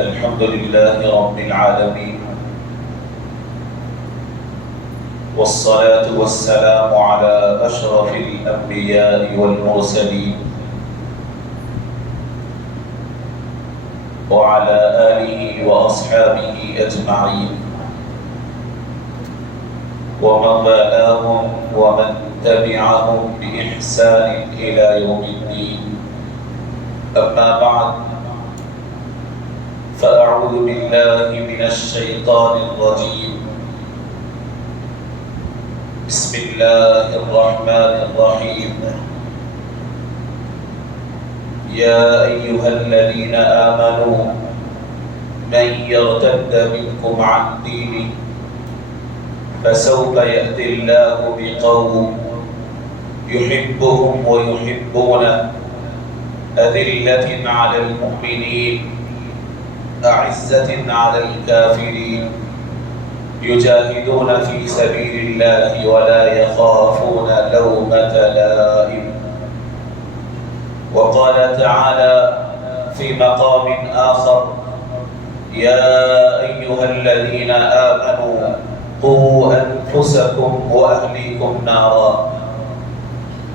الحمد لله رب العالمين، والصلاة والسلام على أشرف الأنبياء والمرسلين وعلى آله وأصحابه أجمعين ومن والاهم ومن تبعهم بإحسان إلى يوم الدين. أما بعد، فأعوذ بالله من الشيطان الرجيم. بسم الله الرحمن الرحيم. يا أيها الذين آمنوا من يرتد منكم عن دينه فسوف يأتي الله بقوم يحبهم ويحبونه أذلة على المؤمنين أعزة على الكافرين يجاهدون في سبيل الله ولا يخافون لومة لائم. وقال تعالى في مقام آخر: يا أيها الذين آمنوا قوا أنفسكم وأهليكم نارا.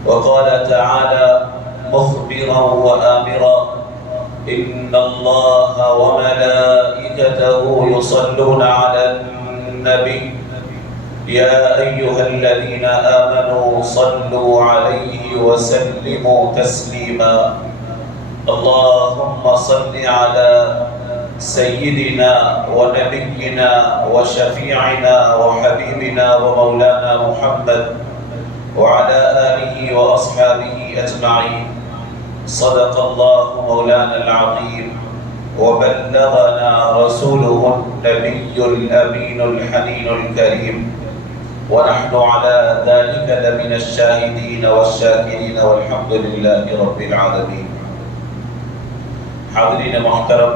وقال تعالى مخبرا وآمرا: إن الله وملائكته يصلون على النبي يا أيها الذين آمنوا صلوا عليه وسلموا تسليما. اللهم صل على سيدنا ونبينا وشفيعنا وحبيبنا ومولانا محمد وعلى آله وأصحابه أجمعين. صدق الله مولانا العظيم وبلغنا رسوله النبي الأمين الحنين الكريم، ونحن على ذلك لمن الشاهدين والشاكرين والحمد لله رب العالمين. حاضرین محترم،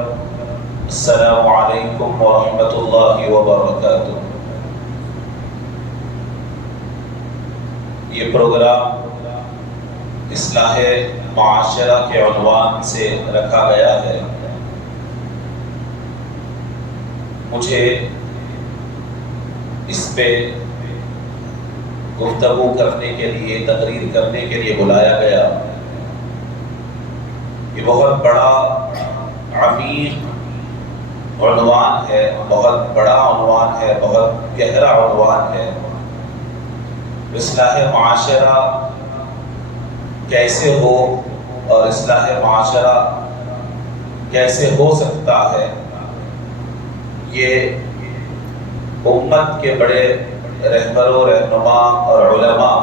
السلام علیکم ورحمۃ اللہ وبرکاتہ. یہ پروگرام اصلاح معاشرہ کے عنوان سے رکھا گیا ہے. مجھے اس پہ گفتگو کرنے کے لیے، تقریر کرنے کے لیے بلایا گیا. یہ بہت بڑا عمیق عنوان ہے، بہت بڑا عنوان ہے، بہت گہرا عنوان ہے. اصلاح معاشرہ کیسے ہو اور اصلاح معاشرہ کیسے ہو سکتا ہے، یہ امت کے بڑے رہبر و رہنما اور علماء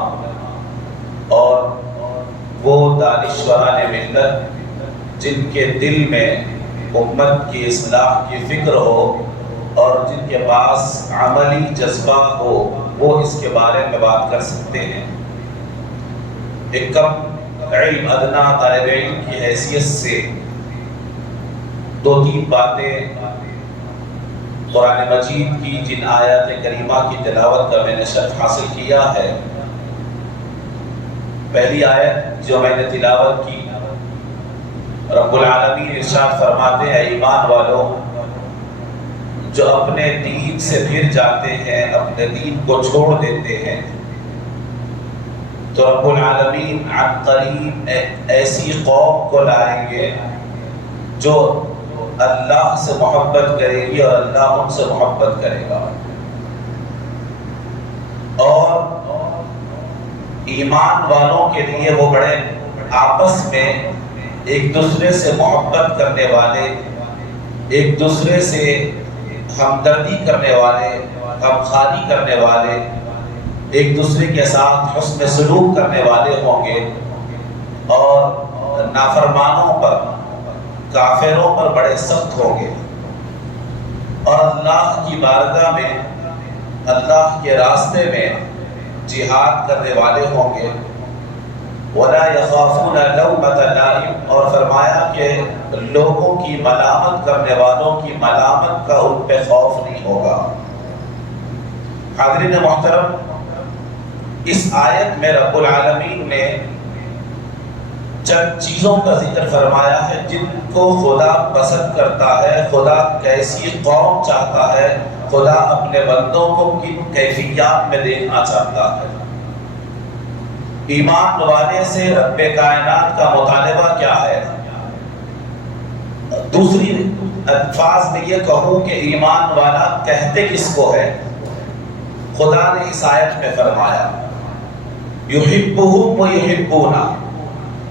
اور وہ دانشوران ملت جن کے دل میں امت کی اصلاح کی فکر ہو اور جن کے پاس عملی جذبہ ہو، وہ اس کے بارے میں بات کر سکتے ہیں. ایک کم علم ادنا طالب علم کی حیثیت سے دو تین باتیں قرآن مجید کی جن آیات کریمہ کی تلاوت کا میں نے شرف حاصل کیا ہے. پہلی آیت جو میں نے تلاوت کی، رب العالمین ارشاد فرماتے ہیں: ایمان والو جو اپنے دین سے پھر جاتے ہیں، اپنے دین کو چھوڑ دیتے ہیں، تو رب العالمین عن قریب ایسی قوم کو لائیں گے جو اللہ سے محبت کرے گی اور اللہ ان سے محبت کرے گا. اور ایمان والوں کے لیے وہ بڑے آپس میں ایک دوسرے سے محبت کرنے والے، ایک دوسرے سے ہمدردی کرنے والے، غمخواری کرنے والے، ایک دوسرے کے ساتھ حسن سلوک کرنے والے ہوں گے، اور نافرمانوں پر، کافروں پر بڑے سخت ہوں گے، اور اللہ کی بارگاہ میں، اللہ کے راستے میں جہاد کرنے والے ہوں گے. وَلَا يَخَافُونَ لَوْمَةَ لَائِمٍ، اور فرمایا کہ لوگوں کی ملامت کرنے والوں کی ملامت کا ان پہ خوف نہیں ہوگا. حاضرین محترم، اس آیت میں رب العالمین نے چند چیزوں کا ذکر فرمایا ہے جن کو خدا پسند کرتا ہے، خدا کیسی قوم چاہتا ہے، خدا اپنے بندوں کو کن کیفیات میں دیکھنا چاہتا ہے۔ ایمان والے سے رب کائنات کا مطالبہ کیا ہے؟ دوسری الفاظ میں یہ کہوں کہ ایمان والا کہتے کس کو ہے؟ خدا نے اس آیت میں فرمایا یحبہم و یحبونا،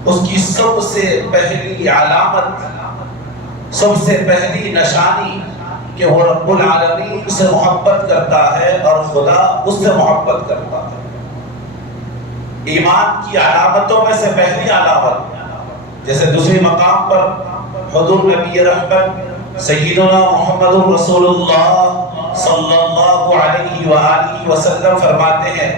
اس کی سب سے پہلی علامت، سب سے پہلی نشانی کہ وہ رب العالمین سے محبت کرتا ہے اور خدا اس سے محبت کرتا ہے۔ ایمان کی علامتوں میں سے پہلی علامت، جیسے دوسری مقام پر حضور نبی رحمت سیدنا محمد رسول اللہ صلی اللہ علیہ وآلہ وسلم فرماتے ہیں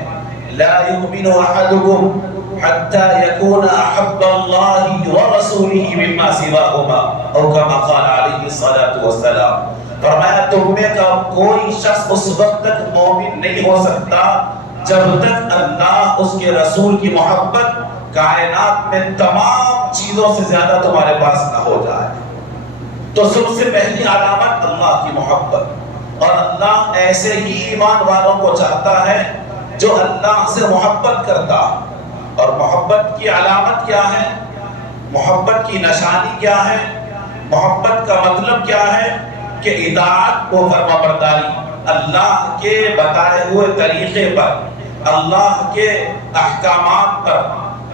لا یؤمن احدکم حتی یکون احب اللہ ورسولہ مما سواہما، او کما قال علیہ الصلاۃ والسلام۔ فرمایا تم میں کا کوئی شخص اس وقت تک مومن نہیں ہو سکتا جب تک اللہ اس کے رسول کی محبت کائنات میں تمام چیزوں سے زیادہ تمہارے پاس نہ ہو جائے۔ تو سب سے پہلی علامت اللہ کی محبت، اور اللہ ایسے ہی ایمان والوں کو چاہتا ہے جو اللہ سے محبت کرتا۔ اور محبت کی علامت کیا ہے؟ محبت کی نشانی کیا ہے؟ محبت کا مطلب کیا ہے؟ کہ اطاعت و فرما برداری، اللہ کے بتائے ہوئے طریقے پر، اللہ کے احکامات پر،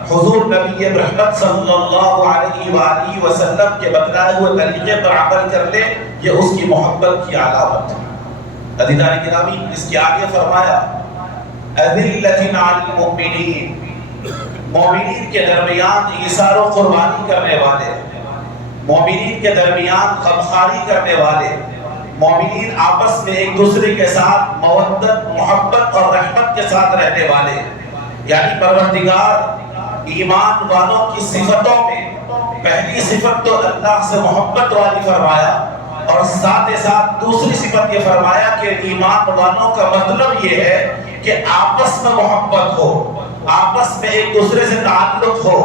حضور نبی رحمت صلی اللہ علیہ وآلہ وسلم کے بتائے ہوئے طریقے پر عمل کر لے، یہ اس کی محبت کی علامت ہے۔ عزیزان گرامی، اس کے آگے فرمایا اذلۃ علی المؤمنین، مومنین کے درمیان ایثار و قربانی کرنے والے، مومنین کے درمیان غمخواری کرنے والے، مومنین آپس میں ایک دوسرے کے ساتھ مودت، محبت اور رحمت کے ساتھ رہنے والے، یعنی پروردگار ایمان والوں کی صفتوں میں پہلی صفت تو اللہ سے محبت والی فرمایا، اور ساتھ ہی ساتھ دوسری صفت یہ فرمایا کہ ایمان والوں کا مطلب یہ ہے کہ آپس میں محبت ہو، آپس میں ایک دوسرے سے تعلق ہو،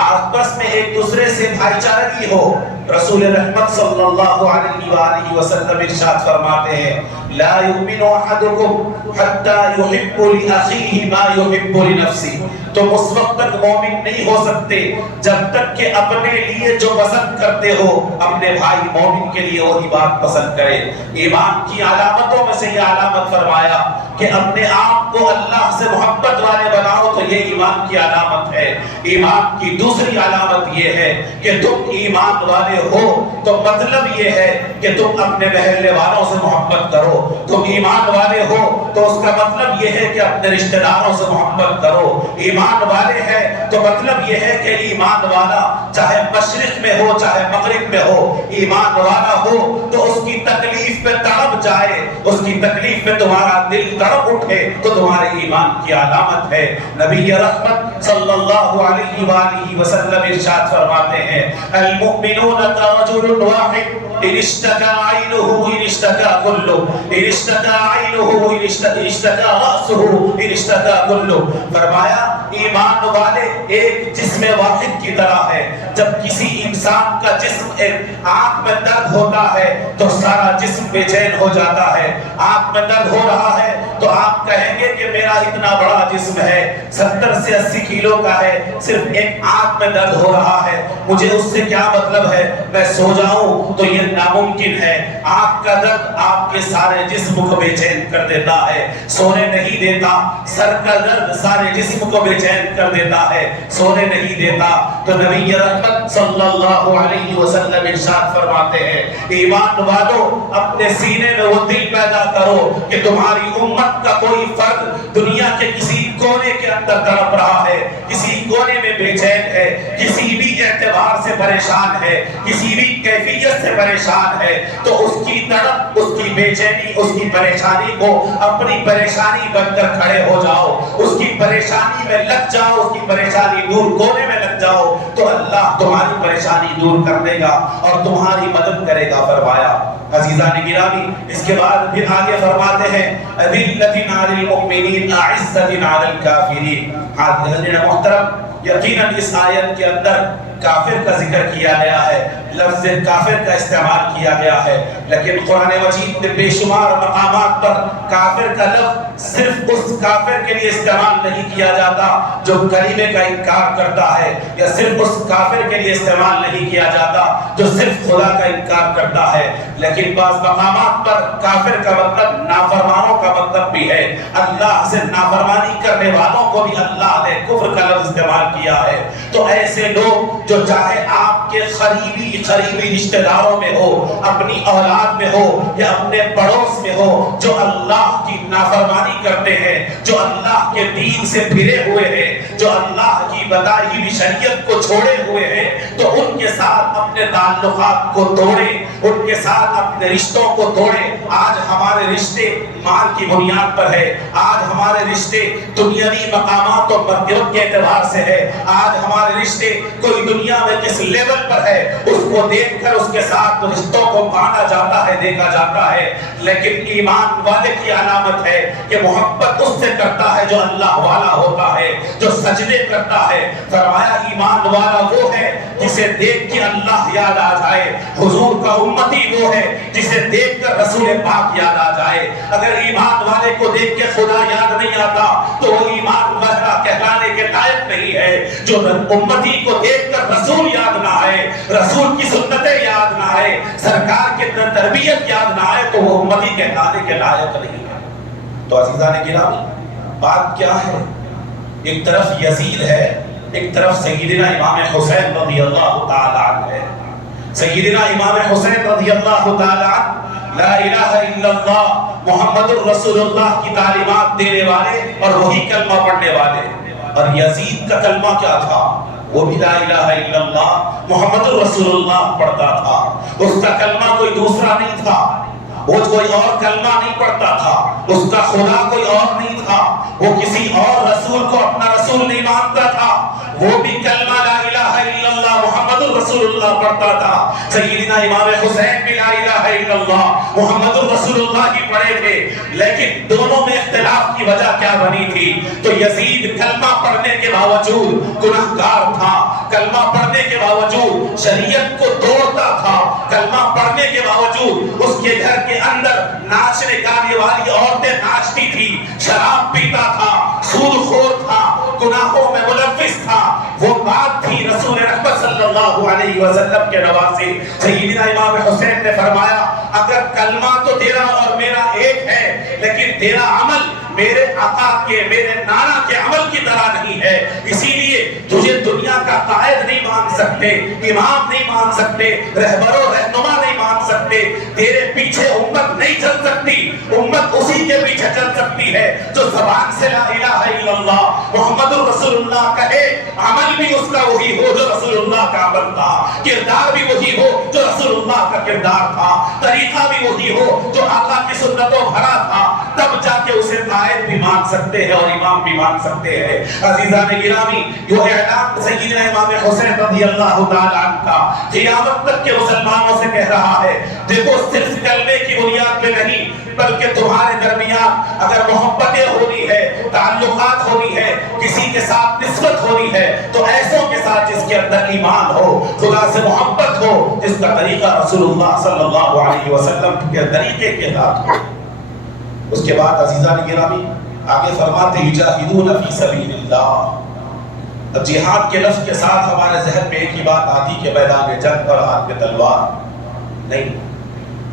آپس میں ایک دوسرے سے بھائی چارگی ہو۔ رسول رحمت صلی اللہ علیہ وآلہ وسلم ارشاد فرماتے ہیں لا یؤمن احدکم حتی یحب لأخیہ ما یحب لنفسہ، تم اس وقت تک مومن نہیں ہو سکتے جب تک کہ اپنے لیے جو پسند کرتے ہو اپنے بھائی مومن کے لیے وہی بات پسند کرے۔ ایمان کی علامتوں میں سے یہ علامت فرمایا کہ اپنے آپ کو اللہ سے محبت والے بناؤ، تو یہ ایمان کی علامت ہے۔ ایمان کی دوسری علامت یہ ہے کہ تم ایمان والے ہو تو مطلب یہ ہے کہ تم اپنے محلے والوں سے محبت کرو، تم ایمان والے ہو تو اس کا مطلب یہ ہے کہ اپنے رشتہ داروں سے محبت کرو۔ ایمان والے ہیں تو مطلب یہ ہے کہ ایمان والا چاہے مشرق میں ہو چاہے مغرب میں ہو، ایمان والا ہو تو اس کی تکلیف پہ تڑپ جائے، اس کی تکلیف پہ تمہارا دل تڑپ اٹھے تو تمہارے ایمان کی علامت ہے۔ نبی رحمت صلی اللہ علیہ وآلہ وسلم ارشاد فرماتے ہیں المؤمنون كرجل واحد ان اشتكى عينه ان اشتكى كله ان اشتكى عينه ان اشتكى رأسه ان اشتكى كله۔ فرمایا ایمان والے ایک جسم واحد کی طرح ہے، جب کسی انسان کا جسم ایک آنکھ میں درد ہوتا ہے تو سارا جسم بے چین ہو جاتا ہے۔ آنکھ میں درد ہو رہا ہے تو آپ کہیں گے کہ میرا اتنا بڑا جسم ہے، 70 سے 80 کلو کا ہے، صرف ایک آنکھ میں درد ہو رہا ہے، مجھے اس سے کیا مطلب ہے، میں سو جاؤں تو یہ ناممکن ہے۔ آنکھ کا درد آپ کے سارے جسم کو بے چین کر دیتا ہے، سونے نہیں دیتا۔ سر کا درد سارے جسم کو بے چین کر دیتا ہے، سونے نہیں دیتا۔ تو نبی رحمت صلی اللہ علیہ وسلم ارشاد فرماتے ہیں ایمان والوں اپنے سینے میں وہ دل پیدا کرو کہ تمہاری امت کا کوئی فرد دنیا کے کسی کونے کے اندر تڑپ رہا ہے، کسی کونے میں بے چین ہے، کسی بھی اعتبار سے پریشان ہے، کسی بھی کیفیت سے پریشان ہے، تو اس کی تڑپ، اس کی بے چینی، اس کی پریشانی کو اپنی پریشانی بن کر کھڑے ہو جاؤ، اس کی پریشانی میں لگ جاؤ، اس کی پریشانی دور کونے میں لگ جاؤ تو اللہ تمہاری پریشانی دور کر دے گا اور تمہاری مدد کرے گا۔ فرمایا عزیزان گرامی، اس کے بعد پھر آگے فرماتے ہیں اذلۃ علی المؤمنین اعزۃ علی الکافرین۔ حاضرین محترم، یقیناً اس آیت کے اندر کافر کا ذکر کیا گیا ہے، لفظ کافر کا استعمال کیا گیا ہے، لیکن قرآن مجید میں بے شمار مقامات پر کافر کا لفظ صرف اس کافر کے لیے استعمال نہیں کیا جاتا جو کلمے کا انکار کرتا ہے، یا صرف اس کافر کے لیے استعمال نہیں کیا جاتا جو صرف خدا کا انکار کرتا ہے، لیکن بعض مقامات پر کافر کا مطلب نافرمانوں کا مطلب بھی ہے۔ اللہ سے نافرمانی کرنے والوں کو بھی اللہ نے کفر کا لفظ استعمال کیا ہے۔ تو ایسے لوگ جو چاہے آپ کے قریبی رشتہ داروں میں ہو، اپنی اولاد میں ہو یا اپنے پڑوس میں ہو، جو اللہ کی نافرمانی کرتے ہیں، جو اللہ کے دین سے پھرے ہوئے ہیں، جو اللہ کی بتائی ہوئی شریعت کو چھوڑے ہوئے ہیں، تو ان کے ساتھ اپنے تعلقات کو توڑے، ان کے ساتھ اپنے رشتوں کو توڑے۔ آج ہمارے رشتے مال کی بنیاد پر ہے، آج ہمارے رشتے دنیاوی مقامات اور مرتبت کے اعتبار سے ہے، آج ہمارے رشتے کوئی دنیا میں کس لیول پر ہے اس کو دیکھ کر اس کے ساتھ رشتوں کو باندھا جاتا ہے، دیکھا جاتا ہے، لیکن ایمان والے کی علامت ہے کہ محبت اس سے کرتا ہے جو اللہ والا ہوتا ہے، جو سجدے کرتا ہے۔ فرمایا ایمان والا وہ ہے جسے دیکھ کے اللہ یاد آ جائے، حضور کا امتی وہ ہے جسے دیکھ کر رسول پاک یاد آ جائے۔ اگر ایمان والے کو دیکھ کے خدا یاد نہیں آتا تو وہ ایمان والا کہلانے کے لائق نہیں ہے۔ جو امتی کو دیکھ کر رسول یاد نہ آئے، رسول کی سنتیں یاد نہ آئے، سرکار کی تربیت یاد نہ آئے، تو وہ امتی کہلانے کے لائق نہیں ہے۔ تو عزیزان گرامی، بات کیا ہے؟ ایک طرف یزید ہے، ایک طرف سیدنا امام حسین رضی اللہ تعالی عنہ ہے۔ سیدنا امام حسین رضی اللہ تعالی عنہ لا الہ الا اللہ محمد الرسول اللہ کی تعلیمات دینے والے اور وہی کلمہ پڑھنے والے۔ اور یزید کا کلمہ کیا تھا؟ وہ بھی لا الہ الا اللہ محمد الرسول اللہ پڑھتا تھا۔ اس کا کلمہ کوئی دوسرا نہیں تھا، وہ کوئی اور کلمہ نہیں پڑھتا تھا، اس کا خدا کوئی اور نہیں تھا، وہ کسی اور رسول کو اپنا رسول نہیں مانتا تھا، وہ بھی کلمہ لا الہ الا اللہ محمد الرسول اللہ پڑھتا تھا۔ سیدنا امام حسین بھی لا الہ الا اللہ محمد الرسول اللہ ہی پڑھے تھے، لیکن دونوں میں اختلاف کی وجہ کیا بنی تھی؟ تو یزید کلمہ پڑھنے کے باوجود گناہگار تھا، کلمہ پڑھنے کے باوجود شریعت کو توڑتا تھا، کلمہ پڑھنے کے باوجود اس کے گھر کے اندر ناچنے گانے والی عورتیں ناچتی تھی، شراب پیتا تھا، سود خور تھا، گناہوں میں ملوث تھا۔ وہ بات تھی رسول رحمت صلی اللہ علیہ وسلم کے نواسے۔ سیدنا امام حسین نے فرمایا اگر کلمہ تو تیرا اور میرا ایک ہے، لیکن تیرا عمل میرے آقا کے، میرے نانا کے عمل کی طرح نہیں ہے، اسی لیے تجھے دنیا کا قائد نہیں مان سکتے، امام نہیں مان سکتے، رہبر و رہنما نہیں مان سکتے، تیرے پیچھے امت نہیں چل سکتی، امت اسی کے پیچھے چل سکتی ہے جو زبان سے لا الہ الا اللہ محمد الرسول اللہ کہے، عمل بھی اس کا وہی ہو جو رسول اللہ کا عمل تھا، کردار بھی وہی ہو جو رسول اللہ کا کردار تھا، طریقہ بھی وہی ہو جو آقا کی سنتوں بھرا تھا، تب جا کے اسے قائد بھی مان سکتے ہیں اور امام بھی مان سکتے ہیں۔ عزیزان گرامی، یہ اعلان سیدنا امام حسین رضی اللہ تعالی عنہ کا قیامت تک کے مسلمانوں سے کہہ رہا ہے، دیکھو صرف کلمے کی بنیاد پہ نہیں بلکہ تمہارے درمیان اگر محبتیں ہونی ہے، تعلقات ہونی ہے، کسی کے ساتھ نسبت ہونی ہے، تو ایسوں کے ساتھ جس کے اندر ایمان ہو، خدا سے محبت ہو، جس کا طریقہ رسول اللہ صلی اللہ علیہ وسلم کے طریقے کے ساتھ ہو۔ اس کے بعد عزیزان گرامی آگے فرماتے یجاہدون فی سبیل اللہ۔ اب جہاد کے لفظ کے ساتھ ہمارے ذہن میں ایک ہی بات آتی کہ میدان جنگ پر ہاتھ میں تلوار نہیں۔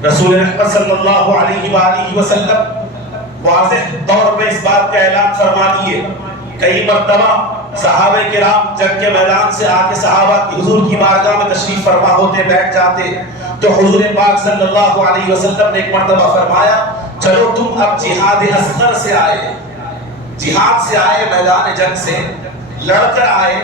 رسول رحمت صلی اللہ علیہ وآلہ وسلم واضح طور پہ اس بات کا اعلان فرما دیے۔ کئی مرتبہ صحابہ کرام جنگ کے میدان سے آ کے صحابہ کی حضور کی بارگاہ میں تشریف فرما ہوتے، بیٹھ جاتے، تو حضور پاک صلی اللہ علیہ وسلم نے ایک مرتبہ فرمایا چلو تم اب جہاد اصغر سے آئے، جہاد سے آئے، میدان جنگ سے لڑ کر آئے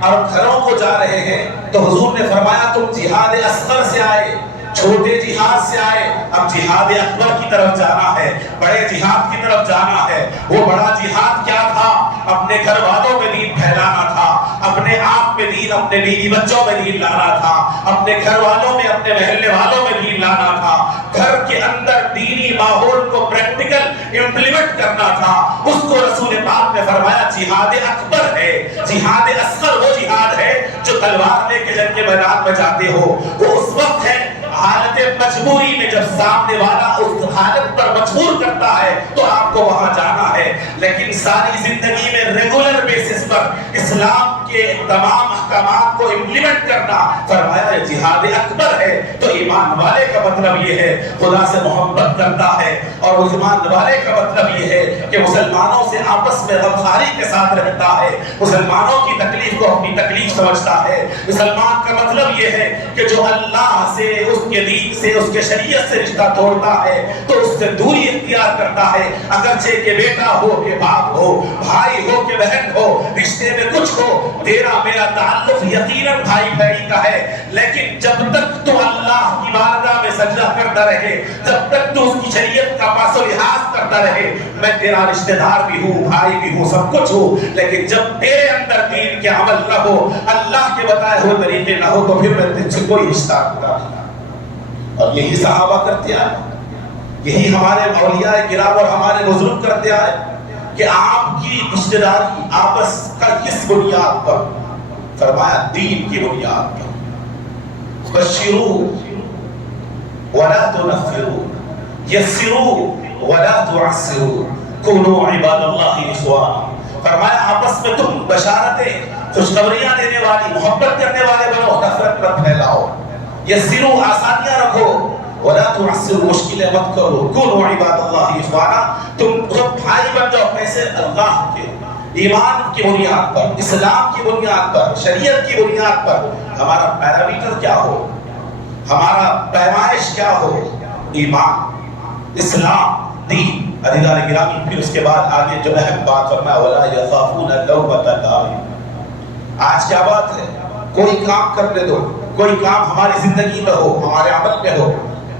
اور گھروں کو جا رہے ہیں، تو حضور نے فرمایا تم جہاد اصغر سے آئے، چھوٹے جہاد سے آئے، اب جہاد اکبر کی طرف جانا ہے، بڑے جہاد کی طرف جانا ہے۔ وہ بڑا جہاد کیا تھا؟ اپنے گھر والوں میں دین پھیلانا تھا، اپنے آپ میں دین، اپنے بیوی بچوں میں دین لانا تھا، اپنے گھر والوں میں، اپنے محلے والوں میں دین لانا تھا، گھر کے اندر دینی ماحول کو پریکٹیکل امپلیمنٹ کرنا تھا۔ اس کو رسول پاک نے فرمایا فرمایا جہاد اکبر ہے، جہاد اصغر وہ جہاد ہے جو تلوار لے کے جنگ کے میدان میں جاتے ہو، وہ اس وقت ہے حالت مجبوری میں جب سامنے والا اس حالت پر مجبور کرتا ہے تو آپ کو وہاں جانا ہے، لیکن ساری زندگی میں ریگولر بیسس پر اسلام کے تمام احکامات کو امپلیمنٹ کرنا، فرمایا یہ جہاد اکبر ہے۔ تو ایمان والے کا مطلب یہ ہے خدا سے محبت کرتا ہے، اور ایمان والے کا مطلب یہ ہے کہ مسلمانوں سے آپس میں غمخواری کے ساتھ رہتا ہے، مسلمانوں کی تکلیف کو اپنی تکلیف سمجھتا ہے۔ مسلمان کا مطلب یہ ہے کہ جو اللہ سے، اس کے دین سے، اس کے شریعت سے رشتہ توڑتا ہے تو اس سے دوری اختیار کرتا ہے، اگرچہ کہ بیٹا ہو کہ باپ ہو، بھائی ہو کہ بہن ہو، رشتے میں کچھ ہو، تیرا میرا تعلق یقیناً بھائی بھائی کا ہے، لیکن جب تک تو اللہ کی بارگاہ میں سجدہ کرتا رہے، جب تک تو اس کی شریعت کا پاس و لحاظ کرتا رہے، میں تیرا رشتہ دار بھی ہوں، بھائی بھی ہوں، سب کچھ ہوں، لیکن جب تیرے اندر دین کے عمل نہ ہو، اللہ کے بتائے ہوئے طریقے نہ ہو، تو پھر میں تجھ سے کوئی رشتہ رکھتا نہیں۔ اور یہی صحابہ کرتے آئے، یہی ہمارے اولیاء کرام اور ہمارے بزرگ کرتے آئے کہ آپ کی رشتہ داری آپس کا کس بنیاد پر؟ فرمایا دین کی بنیاد پر۔ بشروا ولا تنفروا، یسروا ولا تعسروا، کونوا عباد اللہ اخوانا۔ فرمایا آپس میں تم بشارتیں، خوشخبریاں دینے والی، محبت کرنے والے بنو، نفرت نہ پھیلاؤ۔ یسروا آسانیاں رکھو، ولا تعسروا مشکلیں مت کرو، کونوا عباد اللہ اخوانا، تم بھائی بن جاؤ۔ کیسے؟ اللہ کے ایمان کی بنیاد پر، اسلام کی بنیاد پر، شریعت کی بنیاد پر۔ ہمارا پیرامیٹر کیا ہو، ہمارا پیمائش کیا ہو؟ ایمان، اسلام، دین۔ عزیزان گرامی، پھر اس کے بعد آگے جو اہم بات فرمایا ولا یخافون لومۃ لائم۔ آج کیا بات ہے؟ کوئی کام کرنے دو، کوئی کام ہماری زندگی میں ہو، ہمارے عمل میں ہو،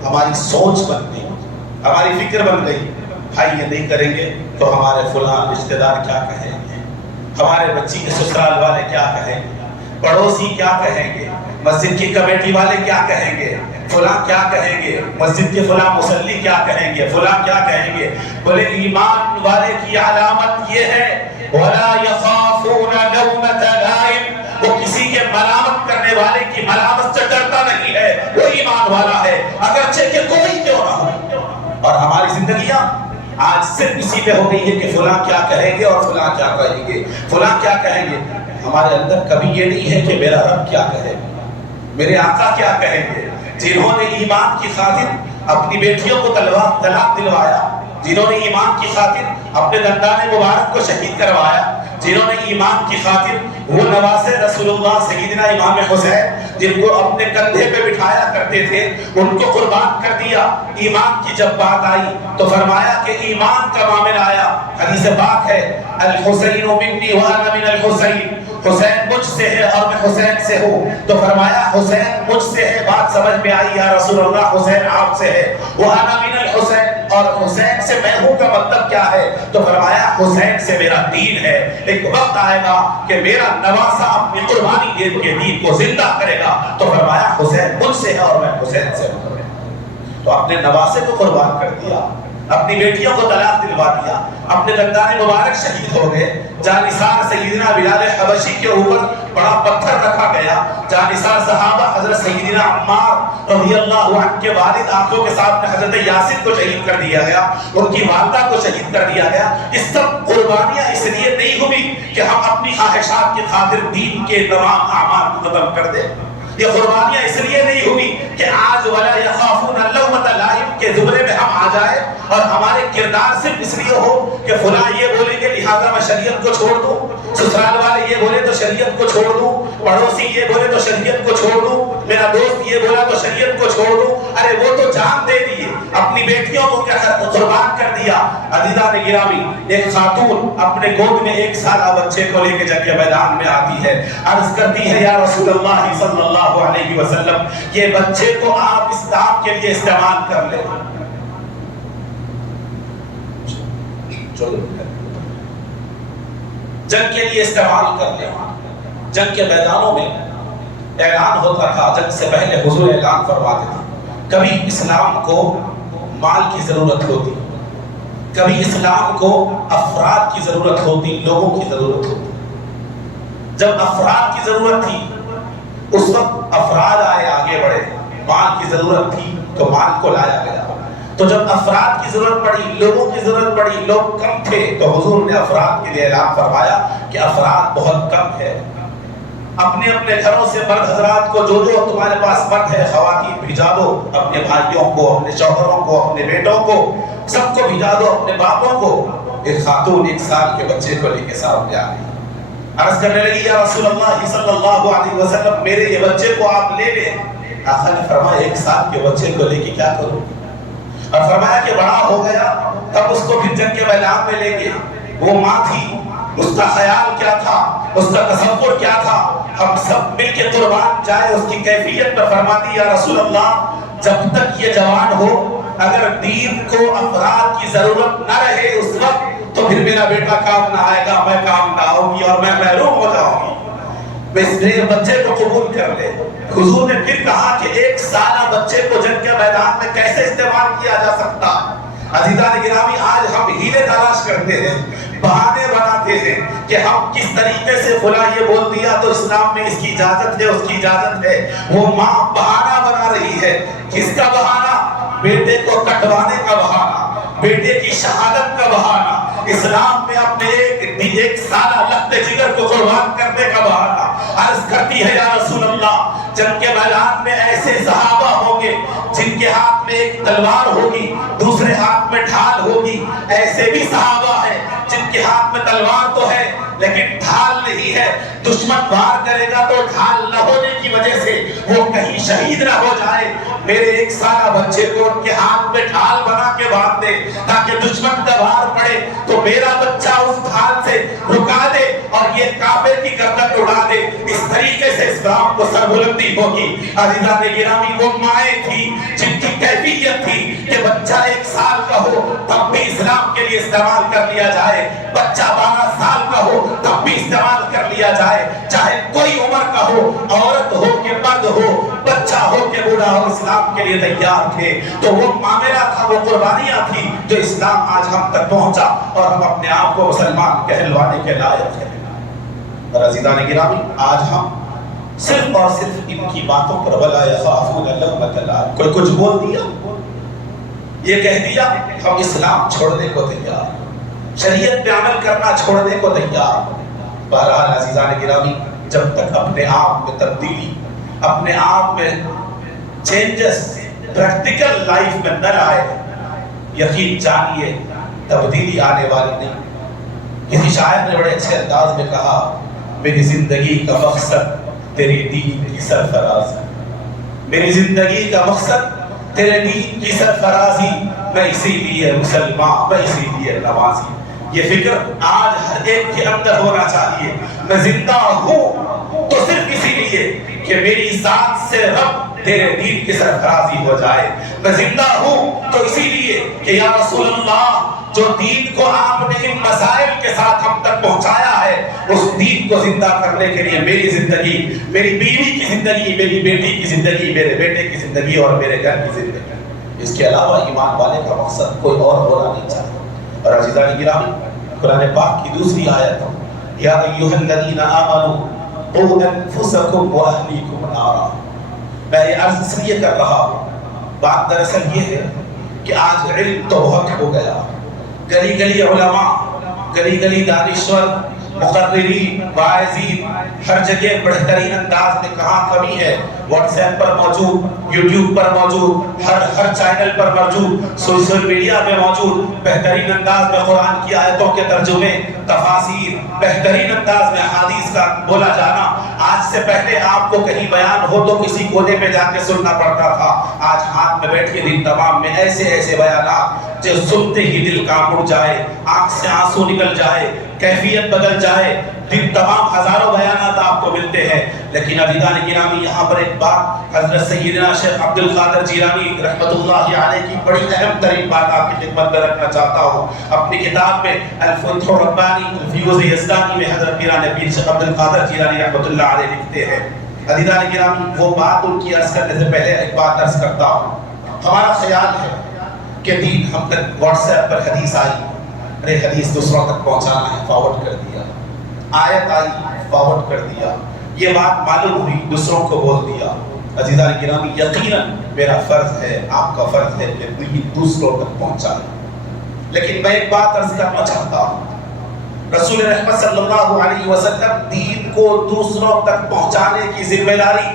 ہماری سوچ بن گئی، ہماری فکر بن گئی، بھائی یہ نہیں کریں گے تو ہمارے فلاں رشتہ دار کیا کہیں گے، ہمارے بچی کے سسرال والے کیا کہیں گے، پڑوسی کیا کہیں گے، مسجد کی کمیٹی والے کیا کہیں گے، فلاں کیا کہیں گے، مسجد کے فلاں مصلی کیا کہیں گے، فلاں کیا کہیں گے۔ بولے ایمان والے کی علامت یہ ہے وَلَا يَخَافُونَ لَوْمَةَ لَائِمٍ، وہ کسی کے ملامت کرنے والے کی ملامت سے ڈرتا نہیں ہے، وہ ایمان والا ہے، اگرچہ کہ کوئی کیوں نہ ہو۔ اور ہماری زندگیاں آج صرف اسی پہ ہو گئی ہے کہ فلاں کیا کہیں گے اور فلاں کیا کہیں گے، فلاں کیا کہیں گے۔ ہمارے اندر کبھی یہ نہیں ہے کہ میرا رب کیا کہے گا، میرے آقا کیا کہیں گے۔ جنہوں نے ایمان کی خاطر اپنی بیٹیوں کو طلاق دلوایا، جنہوں نے ایمان کی خاطر اپنے دندان مبارک کو شہید کروایا، جنہوں نے ایمان کی خاطر وہ نواسے رسول اللہ سیدنا امام حسین جن کو اپنے کندھے پہ بٹھایا کرتے تھے، ان کو قربان کر دیا۔ ایمان کی جب بات آئی تو فرمایا کہ ایمان کا معاملہ آیا، حدیث پاک ہے الحسین منی وانا من الحسین، حسین مجھ سے ہے اور میں حسین سے ہوں۔ تو فرمایا حسین مجھ سے ہے، بات سمجھ میں آئی یا رسول اللہ، حسین آپ سے ہے۔ وانا من الحسین، اور حسین سے میں ہوں کا مطلب کیا ہے؟ تو فرمایا حسین سے میرا دین ہے، ایک وقت آئے گا کہ میرا نواسا اپنی قربانی دے کے دین کو زندہ کرے گا۔ تو فرمایا حسین مجھ سے ہے اور میں حسین سے ہوں۔ تو اپنے نواسے کو قربان کر دیا، اپنی بیٹیوں کو طلاق دلوا دیا، اپنے دندان مبارک شہید ہو گئے۔ جانثار سیدنا بلال حبشی کے اوپر بڑا پتھر رکھا گیا۔ جانثار صحابہ حضرت سیدنا عمار رضی اللہ عنہ کے والد آنکھوں کے سامنے حضرت یاسر کو شہید کر دیا گیا، ان کی والدہ کو شہید کر دیا گیا۔ اس سب قربانیاں اس لیے نہیں ہوئی کہ ہم اپنی خواہشات کی خاطر دین کے تمام اعمال کو ختم کر دیں، یہ قربانیاں اس لیے نہیں ہوئی کہ آج ولا یخافون لومۃ لائم کے زمرے میں ہم آ جائیں اور ہمارے کردار صرف اس لیے ہو کہ فلاں یہ بولیں گے لہٰذا میں شریعت کو چھوڑ دوں، سسرال والے یہ بولے تو شریعت کو چھوڑ دوں، پڑوسی یہ بولے تو شریعت کو چھوڑ دوں، میرا دوست یہ بولا تو شریعت کو چھوڑ دوں۔ ارے وہ تو جان دے دیے، اپنی بیٹیوں کو قربان کر دیا۔ عزیزان گرامی، ایک خاتون اپنے گود میں 1 سالہ بچے کو لے کے جنگ کے میدان میں آتی ہے، عرض کرتی ہے یا رسول اللہ صلی اللہ علیہ وسلم یہ بچے کو آپ اس کام کے لیے استعمال کر لیں، جنگ کے لیے استعمال کر لیں۔ جنگ کے میدانوں میں اعلان ہوتا تھا، جنگ سے پہلے حضور اعلان فرماتے تھے کبھی اسلام کو مال کی ضرورت ہوتی، کبھی اسلام کو افراد کی ضرورت ہوتی، لوگوں کی ضرورت ہوتی۔ جب افراد کی ضرورت تھی اس وقت افراد آئے، آگے بڑھے۔ مال کی ضرورت تھی تو مال کو لایا گیا۔ تو جب افراد کی ضرورت پڑی، لوگوں کی ضرورت پڑی، لوگ کم تھے، تو حضور نے افراد کے لیے اعلان فرمایا کہ افراد بہت کم ہے، اپنے اپنے گھروں سے مرد حضرات کو جو جو تمہارے پاس مرد ہے خواتین بھیجا دو، اپنے بھائیوں کو، اپنے شوہروں کو، اپنے بیٹوں کو، سب کو بھیجا دو، اپنے باپوں کو۔ ایک خاتون 1 سال کے بچے کو لے کے سامنے آ گئی، عرض کرنے لگی یا رسول اللہ صلی اللہ علیہ وسلم میرے یہ بچے کو آپ لے لیں۔ آقا نے فرمایا 1 سال کے بچے کو لے کے کیا کروں؟ اور فرمایا کہ بڑا ہو گیا تب اس کو پھر جنگ کے میدان میں لیں گے۔ وہ ماں تھی، اس کا خیال کیا تھا، اس کا تصور کیا تھا، ہم سب مل کے قربان جائے اس کی کیفیت پر۔ فرماتی یا رسول اللہ جب تک یہ جوان ہو اگر دین کو افراد کی ضرورت نہ رہے اس وقت تو پھر میرا بیٹا کام نہ آئے گا، میں کام نہ آؤں گی اور میں محروم ہو جاؤں گی۔ اس لیے بچے کو قبول کر لے۔ حضور نے پھر کہا کہ 1 سالہ بچے کو جنگ کے میدان میں کیسے استعمال کیا جا سکتا؟ عزیزان گرامی آج ہم ہیلے تلاش کرتے ہیں، بہانے بناتے ہیں کہ ہم کس طریقے سے فلاں یہ بول دیا تو اسلام میں اس کی اجازت ہے، اس کی اجازت ہے۔ وہ ماں بہانہ بنا رہی ہے۔ کس کا بہانہ؟ بیٹے کو کٹوانے کا بہانہ، بیٹے کی شہادت کا بہانہ، اسلام میں اپنے 1 سالہ لخت جگر کو قربان کرنے کا بہانہ۔ عرض کرتی ہے یا رسول اللہ جنگ کے میدان میں ایسے صحابہ ہوں گے جن کے ہاتھ میں ایک تلوار ہوگی، دوسرے ہاتھ میں ڈھال ہوگی۔ ایسے بھی صحابہ ہیں جن کے ہاتھ میں تلوار تو ہے لیکن ڈھال نہیں ہے۔ دشمن وار کرے گا تو ڈھال نہ ہونے کی وجہ سے وہ کہیں شہید نہ ہو جائے۔ میرے 1 سالہ بچے کو ان کے ہاتھ میں ڈھال بنا کے باندھ دے تاکہ دشمن کا وار پڑے تو میرا بچہ اس ڈھال سے رکا دے اور یہ کافر کی گردن اڑا دے۔ اس طریقے سے اسلام کو سربلندی ہوگی۔ عزیزان گرامی وہ مائیں تھی جن کی کیفیت تھی کہ بچہ 1 سال کا ہو تب بھی اسلام کے لیے استعمال کر لیا جائے، بچہ 12 سال کا ہو تب بھی استعمال کر لیا جائے، چاہے کوئی عمر کا ہو، عورت ہو کہ مرد ہو، بچہ ہو کہ بوڑھا ہو، اسلام کے لیے تیار تھے۔ تو وہ معاملہ تھا، وہ قربانیاں تھی جو اسلام آج ہم تک پہنچا اور ہم اپنے آپ کو مسلمان کہلوانے کے لائق ہیں۔ اور عزیزان گرامی آج ہم صرف اور صرف ان کی باتوں پر ولا یخافون لومۃ لائم، کوئی کچھ بول دیا، یہ کہہ دیا، ہم اسلام چھوڑنے کو تیار، شریعت پہ عمل کرنا چھوڑنے کو تیار۔ بہرحال عزیزان گرامی جب تک اپنے آپ میں تبدیلی، اپنے آپ میں چینجز پریکٹیکل لائف میں نہ آئے، یقین جانیے تبدیلی آنے والی نہیں۔ کسی شاعر نے بڑے اچھے انداز میں کہا میری زندگی کا مقصد تیری دین کی سرفرازی، میری زندگی کا مقصد تیرے دین کی سرفرازی، میں اسی لیے مسلمان، میں اسی لیے نمازی۔ یہ فکر آج ہر ایک کے اندر ہونا چاہیے۔ میں زندہ ہوں تو صرف اسی لیے کہ میری ذات سے رب تیرے دین کی سرفرازی ہو جائے۔ میں زندہ ہوں تو اسی لیے کہ یا رسول اللہ جو دین کو آپ نے ان مسائل کے ساتھ ہم تک پہنچایا ہے اس دین کو زندہ کرنے کے لیے میری زندگی، میری بیوی کی زندگی، میری بیٹی کی زندگی، میرے بیٹے کی زندگی اور میرے گھر کی زندگی، اس کے علاوہ ایمان والے کا مقصد کوئی اور ہونا نہیں چاہتا۔ اور عزیزان گرامی قرآن پاک کی دوسری آیت یا ایھا الذین آمنوا قوا انفسکم واہلیکم نارا، میں یہ عرض اس لیے کر رہا ہوں، بات دراصل یہ ہے کہ آج علم تو بہت ہو گیا، گلی گلی علماء، گلی گلی دانشور، مقررین، واعظین، ہر جگہ بہترین انداز میں کہاں کمی ہے، واٹس ایپ پر موجود، یوٹیوب پر موجود، ہر چینل پر موجود، سوشل میڈیا میں موجود، بہترین انداز میں قرآن کی آیتوں کے ترجمے، تفاسیر، بہترین انداز میں حدیث کا بولا جانا۔ آج سے پہلے آپ کو کہیں بیان ہو تو کسی کونے میں جا کے سننا پڑتا تھا، آج ہاتھ میں بیٹھ کے دن تمام میں ایسے ایسے بیانات جو سنتے ہی دل کانپ اٹھ جائے، آنکھ سے آنسو نکل جائے، کیفیت بدل جائے، دن تمام ہزاروں بیانات آپ کو ملتے ہیں۔ لیکن عزیزان گرامی یہاں پر ایک بات حضرت سیدنا شیخ عبد القادر جیلانی رحمۃ اللہ علیہ کی بڑی اہم ترین بات آپ کی خدمت میں رکھنا چاہتا ہوں۔ اپنی کتاب میں الفتح الربانی فیوض یزدانی میں حضرت پیران پیر شیخ عبد القادر جیلانی رحمۃ اللہ علیہ لکھتے ہیں، عزیزان گرامی وہ بات ان کی عرض کرنے سے پہلے ایک بات عرض کرتا ہوں۔ ہمارا خیال ہے کہ دین ہم تک واٹس ایپ پر حدیث آئی، ارے حدیث دوسروں تک پہنچانا ہے، فارورڈ کر دیا، آیت آئی فارورڈ کر دیا، یہ بات معلوم ہوئی دوسروں کو بول دیا۔ عزیزان گرامی، یقیناً میرا فرض ہے، آپ کا فرض ہے کہ دوسروں تک پہنچائیں۔ لیکن میں ایک بات عرض کرنا چاہتا ہوں، رسول رحمت صلی اللہ علیہ وسلم دین کو دوسروں تک پہنچانے کی ذمہ داری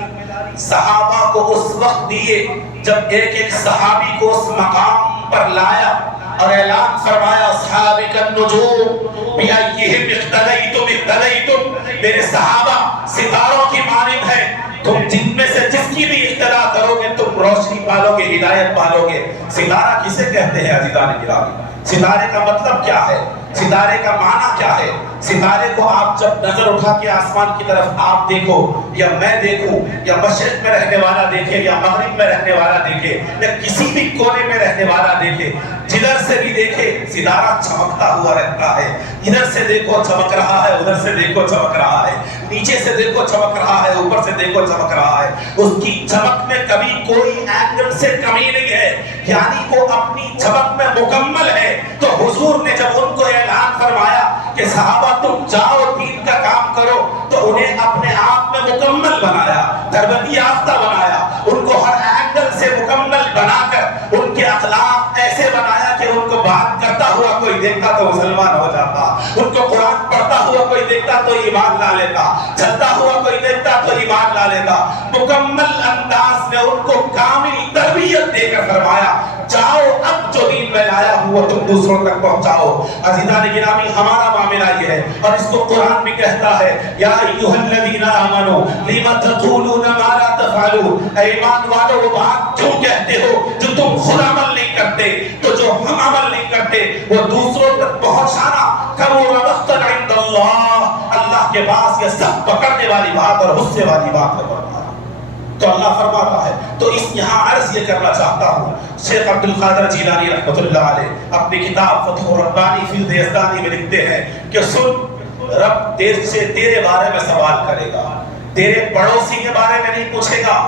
صحابہ کو اس وقت دیے جب ایک ایک صحابی کو اس مقام پر لایا اور اعلان فرمایا اصحابک النجوم بأیہم اقتدیتم اقتدیتم، میرے صحابہ ستاروں کی مانند ہے، تم جن میں سے جس کی بھی اقتدا کرو گے تم روشنی پالو گے، ہدایت پالو گے۔ ستارہ کسے کہتے ہیں عزیزان گرامی؟ ستارے کا مطلب کیا ہے؟ ستارے کا معنی کیا ہے؟ ستارے کو آپ جب نظر اٹھا کے آسمان کی طرف آپ دیکھو، یا میں دیکھوں، یا مشرق میں رہنے والا دیکھے، یا مغرب میں رہنے والا دیکھے، یا کسی بھی کونے میں رہنے والا دیکھے، جدھر سے بھی دیکھے ستارہ چمکتا ہوا رہتا ہے۔ ادھر سے دیکھو چمک رہا ہے، ادھر سے دیکھو چمک رہا ہے، نیچے سے دیکھو چمک رہا ہے، اوپر سے دیکھو چمک رہا ہے۔ اس کی چمک میں کبھی کوئی اینگل سے کمی نہیں ہے، یعنی وہ اپنی چمک میں مکمل ہے۔ تو حضور نے جب ان کو اعلان فرمایا کہ صحابہ تم جاؤ دین کا کام کرو، تو انہیں اپنے آپ میں مکمل بنایا، تربیت یافتہ بنایا، ان کو ہر اینگل سے مکمل بنا کر ان کے اخلاق ایسے بنایا کہ ان کو بات کرتا ہوا کوئی دیکھتا تو مسلمان ہو جاتا، ان کو قرآن پڑھتا ہوا کوئی دیکھتا تو ایمان لا لیتا، چلتا ہوا کوئی دیکھتا تو ایمان لا لیتا۔ مکمل انداز میں ان کو کامل تربیت دے کر فرمایا جاؤ اب جو دین میں لایا ہوا تم دوسروں تک پہنچاؤ۔ عزیزان گرامی، ہمارا معاملہ یہ ہے، اور اس کو قرآن بھی کہتا ہے یا ایھا الذین آمنوا لم تقولون ما لا تفعلون، اے ایمان والو وہ بات کیوں کہتے ہو جو تم خود عمل نہیں کرتے؟ تو جو ہم عمل نہیں کرتے وہ دوسروں تک پہنچانا کبر مقتا عند اللہ، اللہ کے پاس یہ سب پکڑنے والی بات اور غصے والی بات ہے۔ تو اللہ فرماتا ہے، تو اس یہاں عرض یہ کرنا چاہتا ہوں، شیخ عبد القادر جیلانی رحمۃ اللہ علیہ اپنی کتاب فتح الربانی فی الدیزدانی میں لکھتے ہیں کہ سن، رب سے تیرے بارے میں سوال کرے گا، تیرے پڑوسی کے بارے میں نہیں پوچھے گا،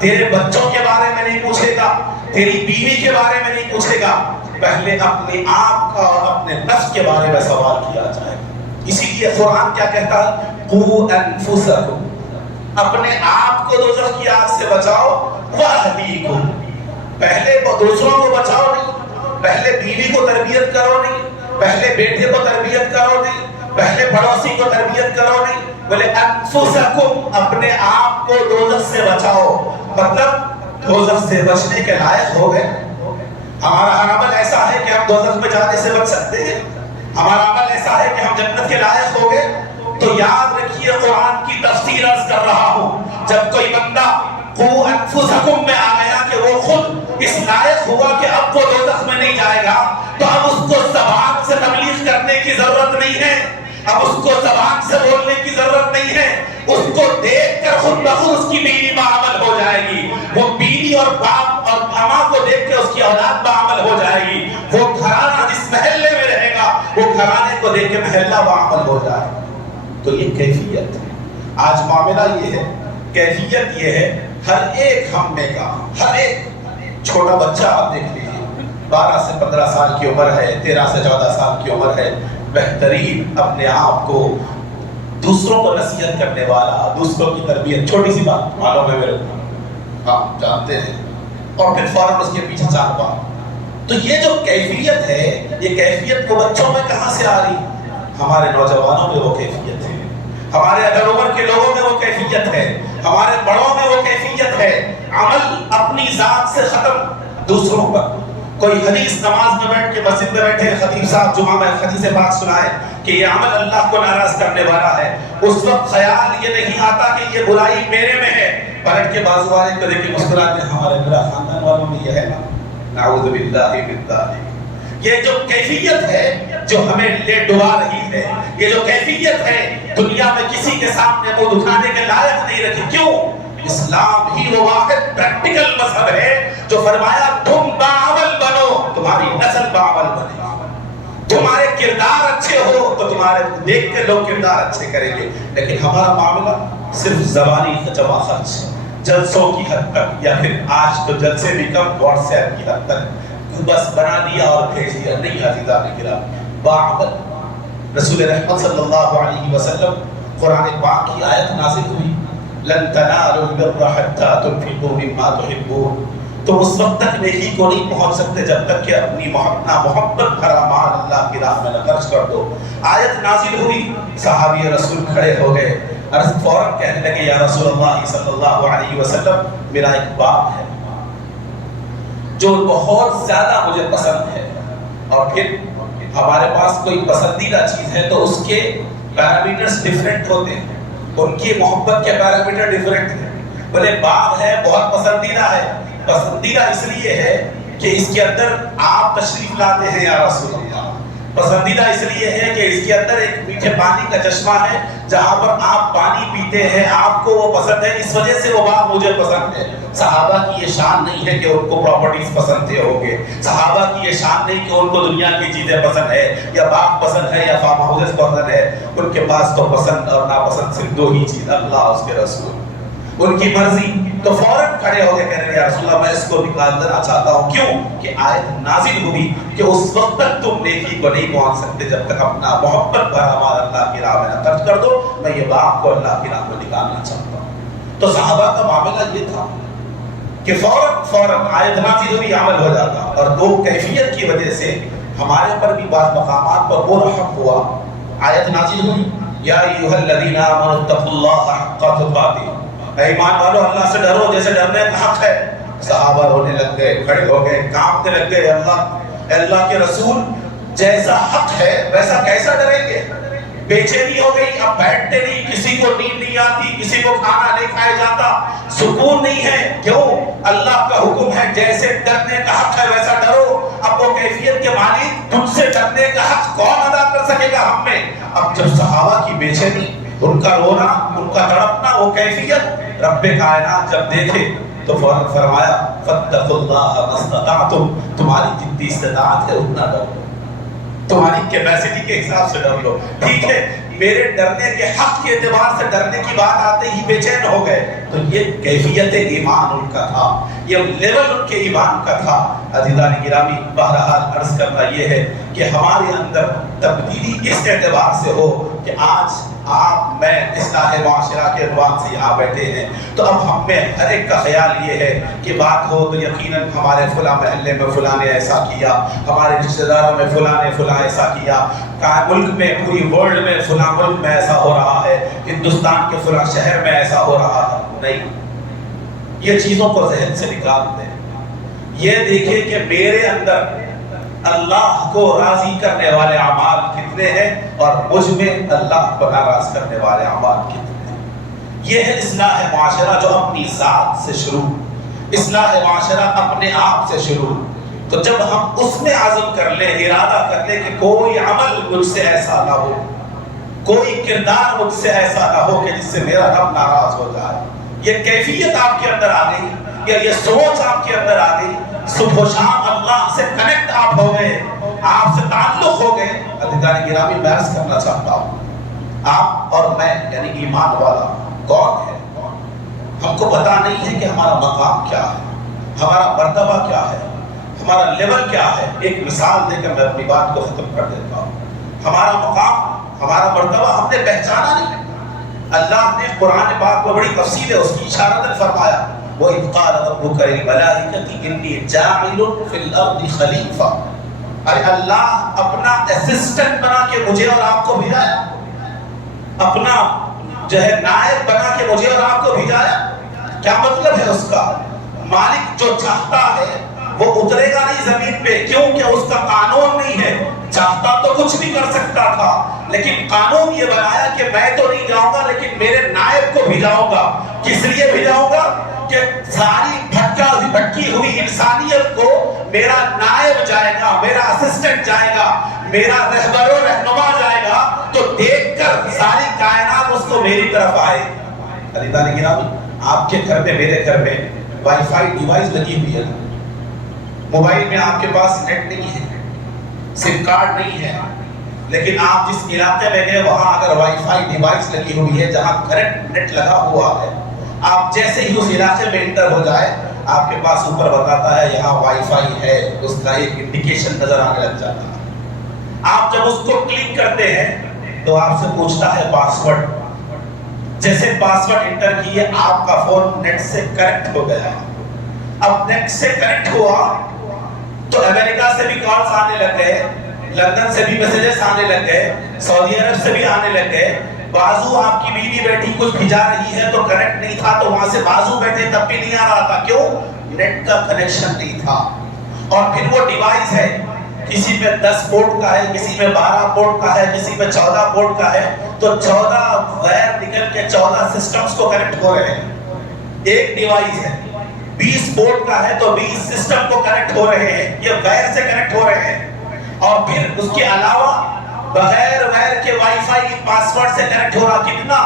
تیرے بچوں کے بارے میں نہیں پوچھے گا، تیری بیوی کے بارے میں نہیں پوچھے گا، پہلے اپنے آپ کا اور اپنے نفس کے بارے میں سوال کیا جائے گا۔ اسی لیے قرآن کیا کہتا ہے؟ قوا انفسکم، اپنے آپ کو دوزخ کی آگ سے بچاؤ، واہلیکم، پہلے دوسروں کو بچاؤ نہیں، پہلے بیوی کو تربیت کرو نہیں، پہلے بیٹے کو تربیت کرو نہیں، پہلے پڑوسی کو تربیت کرو نہیں، بولے انفسکم، اپنے آپ کو دوزخ سے بچاؤ۔ مطلب دوزخ سے بچنے کے لائق ہو گئے؟ ہمارا عمل ایسا ہے کہ ہم دوزخ میں جانے سے بچ سکتے ہیں؟ ہمارا عمل ایسا ہے کہ ہم جنت کے لائق ہو گئے؟ تو یاد رکھیے قرآن کی تفسیر عرض کر رہا ہوں، جب کوئی بندہ قوا انفسکم میں آ گیا کہ وہ خود اس لائق ہوا کہ اب وہ دوزخ میں نہیں جائے گا، تو اب اس کو زبان سے تبلیغ کرنے کی ضرورت نہیں ہے، اب اس کو زبان سے بولنے کی ضرورت نہیں ہے، اس کو دیکھ کر خود بخود اس کی بیوی بعمل ہو جائے گی، وہ بیوی اور باپ اور اماں کو دیکھ کے اس کی اولاد بعمل ہو جائے گی، وہ گھرانہ جس محلے میں رہے گا وہ گھرانے کو دیکھ کے محلہ بعمل ہو جائے گا۔ تو یہ کیفیت ہے، آج معاملہ یہ ہے، کیفیت یہ ہے، ہر ایک ہم میں کا، ہر ایک چھوٹا بچہ آپ دیکھ لیجیے، 12 سے 15 سال کی عمر ہے، 13 سے 14 سال کی عمر ہے، بہترین اپنے آپ کو دوسروں کو نصیحت کرنے والا، دوسروں کی تربیت، چھوٹی سی بات معلوم ہے میرے کو، آپ جانتے ہیں، اور پھر فوراً اس کے پیچھے 4 بات۔ تو یہ جو کیفیت ہے، یہ کیفیت کو بچوں میں کہاں سے آ رہی؟ ہمارے نوجوانوں میں وہ کیفیت ہے، ہمارے ادھر عمر کے لوگوں میں وہ کیفیت ہے، ہمارے بڑوں میں وہ کیفیت ہے۔ عمل اپنی ذات سے ختم، دوسروں پر۔ کوئی حدیث نماز میں بیٹھ کے مسجد میں بیٹھے خطیب صاحب جمعہ میں حدیث پاک سنائے کہ یہ عمل اللہ کو ناراض کرنے والا ہے، اس وقت خیال یہ نہیں آتا کہ یہ برائی میرے میں ہے، پلٹ کے بازو والے کو دیکھ کے مسکراتے ہیں، ہمارے میرا خاندان والوں میں یہ ہے نا، نعوذ باللہ من ذالک۔ یہ جو کیفیت ہے جو ہمیں لے ڈبا رہی ہے، یہ جو کیفیت ہے دنیا میں کسی کے سامنے منہ دکھانے کے لائق نہیں رکھی۔ کیوں؟ اسلام ہی وہ واحد پریکٹیکل مذہب ہے جو فرمایا تم باعمل بنو، تمہاری نسل باعمل بنے، تمہارے کردار اچھے ہو تو تمہارے دیکھ کے لوگ کردار اچھے کریں گے۔ لیکن ہمارا معاملہ صرف زبانی جمع خرچ، جلسوں کی حد تک، یا پھر آج تو جلسے بھی کم، واٹس ایپ کی حد تک، بس بنا دیا اور بھیج دیا، نہیں عزیزان کرام، باعمل رسول رحمت صلی اللہ علیہ وسلم، قرآن پاک کی آیت نازل ہوئی لن تنالوا البر حتى تنفقوا مما تحبون، تو اس وقت تک نیکی کو نہیں پہنچ سکتے جب تک کہ اپنی محبت بھرا مال اللہ کی راہ میں خرچ کر دو۔ آیت نازل ہوئی، صحابی رسول کھڑے ہو گئے، عرض فوراً کہنے لگے یا رسول اللہ صلی اللہ علیہ وسلم میرا ایک باغ ہے جو بہت زیادہ مجھے پسند ہے، اور پھر ہمارے پاس کوئی پسندیدہ چیز ہے تو اس کے پیرامیٹرز ڈیفرنٹ ہوتے ہیں، ان کی محبت کے پیرامیٹر ڈیفرنٹ ہیں۔ بولے باغ ہے بہت پسندیدہ ہے، پسندیدہ اس لیے ہے کہ اس کے اندر آپ تشریف لاتے ہیں یا رسول اللہ، پسندیدہ اس لیے ہے کہ اس کے اندر ایک میٹھے پانی کا چشمہ ہے جہاں پر آپ پانی پیتے ہیں، آپ کو وہ پسند ہے، اس وجہ سے وہ باغ مجھے پسند ہے۔ صحابہ کی یہ شان نہیں ہے کہ ان کو پراپرٹیز پسند تھے ہوں گے، صحابہ کی یہ شان نہیں کہ ان کو دنیا کی چیزیں پسند ہے یا باغ پسند ہے یا فارم ہاؤسز پسند ہے، ان کے پاس تو پسند اور ناپسند صرف دو ہی چیز، اللہ اس کے رسول، ان کی مرضی۔ تو فوراً کھڑے ہو کے کہہ رہے ہیں یا رسول اللہ میں اس کو نکال دینا چاہتا ہوں، کیوں کہ آیت نازل ہوئی کہ اس وقت تک تم نیکی کو نہیں پہنچ سکتے جب تک اپنا محبت بھرا مال اللہ کی راہ میں نہ خرچ کر دو، میں یہ باغ کو اللہ کی راہ میں نکالنا چاہتا ہوں۔ تو صحابہ کا معاملہ یہ تھا کہ فوراً آیت نازل ہوئی عمل ہو جاتا، اور دو کیفیت کی وجہ سے ہمارے پر بھی بعض مقامات پر وہ حق ہوا، آیت نازل ہوئی یا ایھا الذین آمنوا اتقوا اللہ حق تقاتہ، اے ایمان والو اللہ سے ڈرو جیسے ڈرنے کا حق ہے۔ صحابہ رونے لگ گئے، کھڑے ہو گئے، کانپنے لگ گئے، اللہ کے رسول جیسا حق ہے ویسا کیسا ڈریں گے؟ بے چینی ہو گئی، اب بیٹھتے نہیں، کسی کو نیند نہیں آتی، کسی کو کھانا نہیں کھایا جاتا، سکون نہیں ہے، کیوں؟ اللہ کا حکم ہے جیسے ڈرنے کا حق ہے ویسا ڈرو۔ اب وہ کیفیت کے مالک تم سے ڈرنے کا حق کون ادا کر سکے گا ہم میں؟ اب جب صحابہ کی بے چینی، ان کا رونا، ان کا تڑپنا، وہ کیفیت رب کائنات جب دیکھے تو فوراً فرمایا فاتقوا اللہ ما استطعتم، تمہاری جتنی استطاعت ہے اتنا ڈر لو، تمہاری کیپیسٹی کے حساب سے ڈر لو، ٹھیک ہے؟ میرے ڈرنے کے حق کے اعتبار سے ڈرنے کی بات آتے ہی بے چین ہو گئے۔ تو یہ کیفیت ایمان ان کا تھا، یہ لیول ان کے ایمان کا تھا۔ عزیزان گرامی، بہرحال عرض کرنا یہ ہے کہ ہمارے اندر تبدیلی اس اعتبار سے ہو کہ آج آپ میں اصلاح معاشرہ کے عنوان سے یہاں بیٹھے ہیں، تو اب ہم میں ہر ایک کا خیال یہ ہے کہ بات ہو تو یقیناً ہمارے فلاں محلے میں فلاں نے ایسا کیا، ہمارے رشتہ داروں میں فلاں نے فلاں ایسا کیا، ملک میں، پوری ورلڈ میں فلاں ملک میں ایسا ہو رہا ہے، ہندوستان کے فلاں شہر میں ایسا ہو رہا ہے۔ نہیں، یہ چیزوں کو ذہن سے نکال دیں، یہ دیکھیں کہ میرے اندر اللہ کو راضی کرنے والے اعمال کتنے ہیں اور مجھ میں اللہ کو ناراض کرنے والے اعمال کتنے ہیں۔ یہ ہے اصلاح معاشرہ، جو اپنی ذات سے شروع، اصلاح معاشرہ اپنے آپ سے شروع۔ تو جب ہم اس میں عزم کر لیں، ارادہ کر لیں کہ کوئی عمل مجھ سے ایسا نہ ہو، کوئی کردار مجھ سے ایسا نہ ہو کہ جس سے میرا رب ناراض ہو جائے، یہ کیفیت آپ کے اندر آ گئی یا یہ سوچ آپ کے اندر آ گئی، صبح و شام اللہ سے کنیکٹ آپ ہو گئے، آپ سے تعلق ہو گئے۔ عزیزان گرامی، میں عرض کرنا چاہتا ہوں، آپ اور میں یعنی ایمان والا کون ہے؟ ہم کو پتا نہیں ہے کہ ہمارا مقام کیا ہے، ہمارا مرتبہ کیا ہے، ہمارا لیول کیا ہے۔ ایک مثال دے کر میں اپنی بات کو ختم کر دیتا ہوں۔ ہمارا مقام، ہمارا مرتبہ ہم نے پہچانا نہیں۔ اللہ نے قرآن پاک میں بڑی تفصیل ہے، اس کی اشارت فرمایا وَإِذْ قَالَ رَبُّكَ لِلْمَلَائِكَةِ إِنِّي جَاعِلٌ فِي الْأَرْضِ خَلِيفَةً، ارے اللہ اپنا اسسٹنٹ بنا کے مجھے اور آپ کو بھیجایا، اپنا جو ہے نائب بنا کے مجھے اور آپ کو بھیجایا۔ کیا مطلب ہے اس کا؟ مالک جو چاہتا ہے وہ اترے گا نہیں زمین پہ، کیونکہ اس کا قانون نہیں ہے۔ چاہتا تو کچھ بھی کر سکتا تھا، لیکن قانون یہ بنایا کہ میں تو نہیں جاؤں گا لیکن میرے نائب کو بھیجاؤں گا۔ کس لیے بھیجاؤں گا؟ کہ ساری بھٹکی ہوئی انسانیت کو میرا نائب جائے گا، میرا اسسٹنٹ جائے گا، میرا رہبر و رہنما جائے گا، تو دیکھ کر ساری کائنات اس کو میری طرف آئے۔ عزیزان گرامی، آپ کے گھر میں، میرے گھر میں وائی فائی ڈیوائس لگی ہوئی ہے، موبائل میں آپ کے پاس نیٹ نہیں ہے، سم کارڈ نہیں ہے، لیکن آپ جس علاقے میں گئے وہاں اگر وائی فائی ڈیوائس لگی ہوئی ہے جہاں کرنٹ نیٹ لگا ہوا ہے، آپ جیسے ہی اس علاقے میں انٹر ہو جائے آپ کے پاس اوپر بتاتا ہے یہاں وائی فائی ہے، اس کا ایک انڈیکیشن نظر آنے لگ جاتا ہے۔ آپ جب اس کو کلک کرتے ہیں تو آپ سے پوچھتا ہے پاسورڈ، جیسے پاسورڈ انٹر کیے آپ کا فون نیٹ سے کنیکٹ ہو گیا۔ اب نیٹ سے کنیکٹ ہوا تو امریکہ سے بھی کالز آنے لگ گئے، لندن سے بھی میسیجز آنے لگ گئے، سعودی عرب سے بھی آنے لگ گئے۔ بازو آپ کی بیوی بیٹھی کچھ بھیجا رہی ہے تو کنیکٹ نہیں تھا، تو وہاں سے بازو بیٹھے تب بھی نہیں آ رہا تھا، کیوں؟ نیٹ کا کنیکشن نہیں تھا۔ اور پھر وہ ڈیوائس ہے، کسی میں 10 پورٹ کا ہے، کسی میں 12 پورٹ کا ہے، کسی میں 14 پورٹ کا ہے، تو 14 وائر نکل کے 14 سسٹمز کو کنیکٹ ہو رہے ہیں۔ ایک ڈیوائس ہے 20 پورٹ کا ہے تو 20 سسٹم کو کنیکٹ ہو رہے ہیں، یہ وائر سے کنیکٹ ہو رہے ہیں۔ اور پھر اس کے علاوہ بغیر وائر کے وائی فائی پاسورڈ سے کنیکٹ ہو رہا، کتنا؟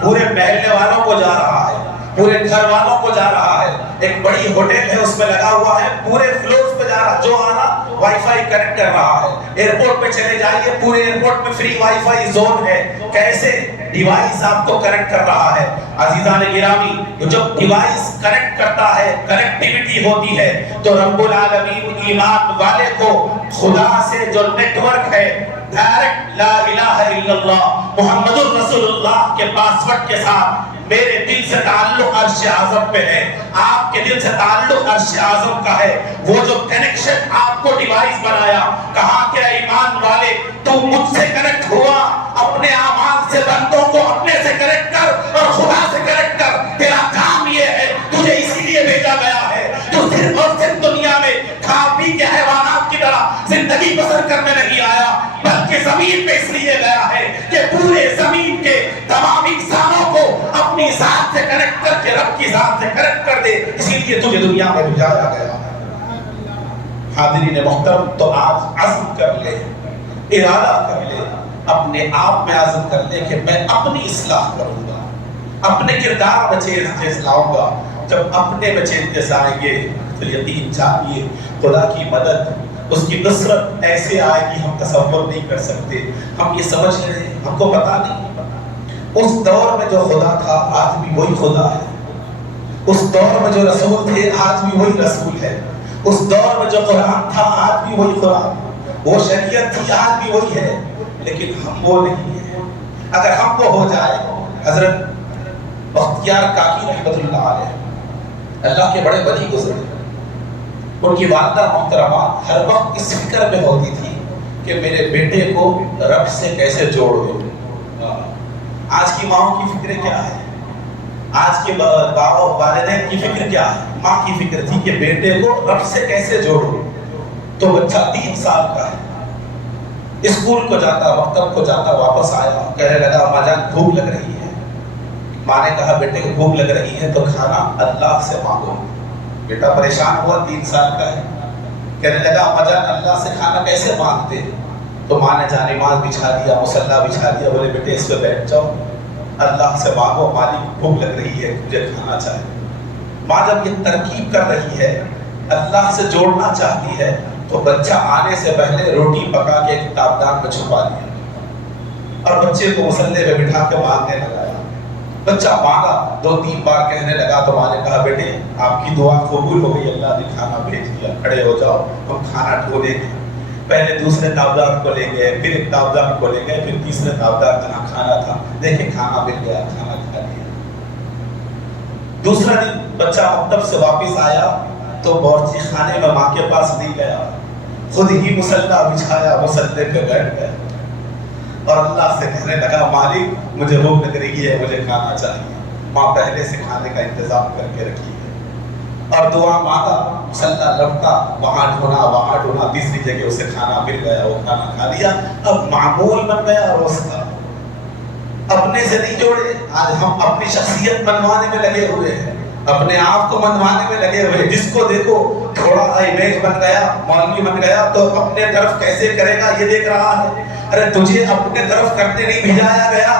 پورے محلے والوں کو جا رہا ہے، پورے گھر والوں کو جا رہا ہے۔ ایک بڑی ہوٹل ہے اس میں لگا ہوا ہے، پورے فلورز پہ جا رہا، جو آنا وائی فائی کنیکٹ کر رہا ہے۔ ایئرپورٹ پہ چلے جائیے، پورے ایئرپورٹ میں فری وائی فائی زون ہے۔ کیسے؟ ڈیوائس آپ کو کنیکٹ کر رہا ہے۔ عزیزان گرامی، جب ڈیوائس کنیکٹ کرتا ہے، کنیکٹیوٹی ہوتی ہے، تو رب العالمین ایمان والے کو خدا سے جو نیٹ ورک ہے، ڈائریکٹ لا الہ الا اللہ محمد الرسول اللہ کے پاسورڈ کے ساتھ میرے دل سے تعلق عرش اعظم پہ ہے، آپ کے دل سے تعلق عرش اعظم کا ہے۔ وہ جو کنیکشن آپ کو ڈیوائس بنایا، کہا کہ ایمان والے تو مجھ سے کنیکٹ ہوا، اپنے اعمال سے بندوں کو اپنے سے کنیکٹ کر اور خدا سے کنیکٹ کر۔ تیرا کام یہ ہے، تجھے اسی لیے بھیجا گیا ہے، تو صرف اور صرف دنیا میں کھا پی کے حیوانات کی طرح زندگی بسر کرنے نہیں آیا، بلکہ زمین پہ اس لیے گیا ہے کہ پورے زمین کے تمام انسانوں کو اپنی ذات سے کنیکٹ کر کے رب کی ذات سے کنیکٹ کر دے، اسی لیے تجھے دنیا میں بھیجایا گیا ہے۔ حاضرین محترم، تو آج عزم کر لے، ارادہ کر لے، اپنے آپ میں عزم کر لے کہ میں اپنی اصلاح کروں گا، اپنے کردار میں چینجز لاؤں گا۔ جب اپنے میں چینجز آئیں گے تو یقین جانیے خدا کی مدد، اس کی نصرت ایسے آئے گی ہم تصور نہیں کر سکتے۔ ہم یہ سمجھ رہے ہیں، ہم کو پتا نہیں، اس دور میں جو خدا تھا آج بھی وہی خدا ہے، اس دور میں جو رسول تھے آج بھی وہی رسول ہے، اس دور میں جو قرآن تھا آج بھی وہی قرآن، وہ شریعت تھی آج بھی وہی ہے، لیکن ہم وہ نہیں ہیں۔ اگر ہم وہ ہو جائے، حضرت بختیار کاکی رحمت اللہ علیہ، اللہ کے بڑے ولی گزرے، ان کی والدہ محترمہ ہر وقت اس فکر میں ہوتی تھی کہ میرے بیٹے کو رب سے کیسے جوڑ دوں۔ آج کی ماں کی فکر کیا ہے؟ آج کے والدین کی فکر کیا ہے؟ ماں کی فکر تھی کہ بیٹے کو رب سے کیسے جوڑوں۔ تو بچہ 3 سال کا ہے، اسکول کو جاتا، مکتب کو جاتا، واپس آیا، کہنے لگا اماں جان بھوک لگ رہی ہے۔ ماں نے کہا بیٹے کو بھوک لگ رہی ہے تو کھانا اللہ سے مانگو۔ بیٹا پریشان ہوا، 3 سال کا ہے، کہنے لگا اماں جان اللہ سے کھانا کیسے مانگتے؟ تو ماں نے جانماز بچھا دیا، مصلی بچھا دیا، بولے بیٹے اس پہ بیٹھ جاؤ، اللہ سے مانگو، مالک بھوک لگ رہی ہے، مجھے کھانا چاہیے۔ ماں جب یہ ترکیب کر رہی ہے، اللہ سے جوڑنا چاہتی ہے، تو بچہ آنے سے پہلے روٹی پکا کے کتاب دان میں چھپا دیا اور بچے کو مصلی پہ بٹھا کے مانگنے لگا۔ بچہ مانگا، 2-3 بار کہنے لگا تو ماں نے کہا بیٹے آپ کی دعا قبول ہو گئی، اللہ نے کھانا بھیج دیا، کھڑے ہو جاؤ، ہم کھانا ڈھونڈیں گے۔ پہلے دوسرے تابدار کو لے گئے، پھر ایک تابدار کو لے گئے، پھر تیسرے تابدار جہاں کھانا تھا، دیکھیں کھانا مل گیا، کھانا کھا لیا۔ دوسرا دن بچہ مکتب سے واپس آیا تو باورچی خانے میں ماں کے پاس نہیں گیا، خود ہی مصلی بچھایا، مصلی پہ بیٹھ گیا اور اللہ سے کہنے لگا مالک مجھے بھوک لگ رہی ہے، مجھے کھانا چاہیے۔ ماں پہلے سے کھانے کا انتظام کر کے رکھی ہے اور دعا مانگا، مصلی لپٹا، وہاں ڈھونڈا، تیسری جگہ اسے کھانا مل گیا، وہ کھانا کھا لیا۔ اب معمول بن گیا روز کا، اپنے سے نہیں جوڑے، آج ہم اپنی شخصیت بنوانے میں لگے ہوئے ہیں، اپنے آپ کو بنوانے میں لگے ہوئے، جس کو دیکھو تھوڑا امیج بن گیا، مولوی بن گیا تو اپنے طرف کیسے کرے گا یہ دیکھ رہا ہے۔ ارے تجھے اپنے طرف کرنے نہیں بھیجایا گیا،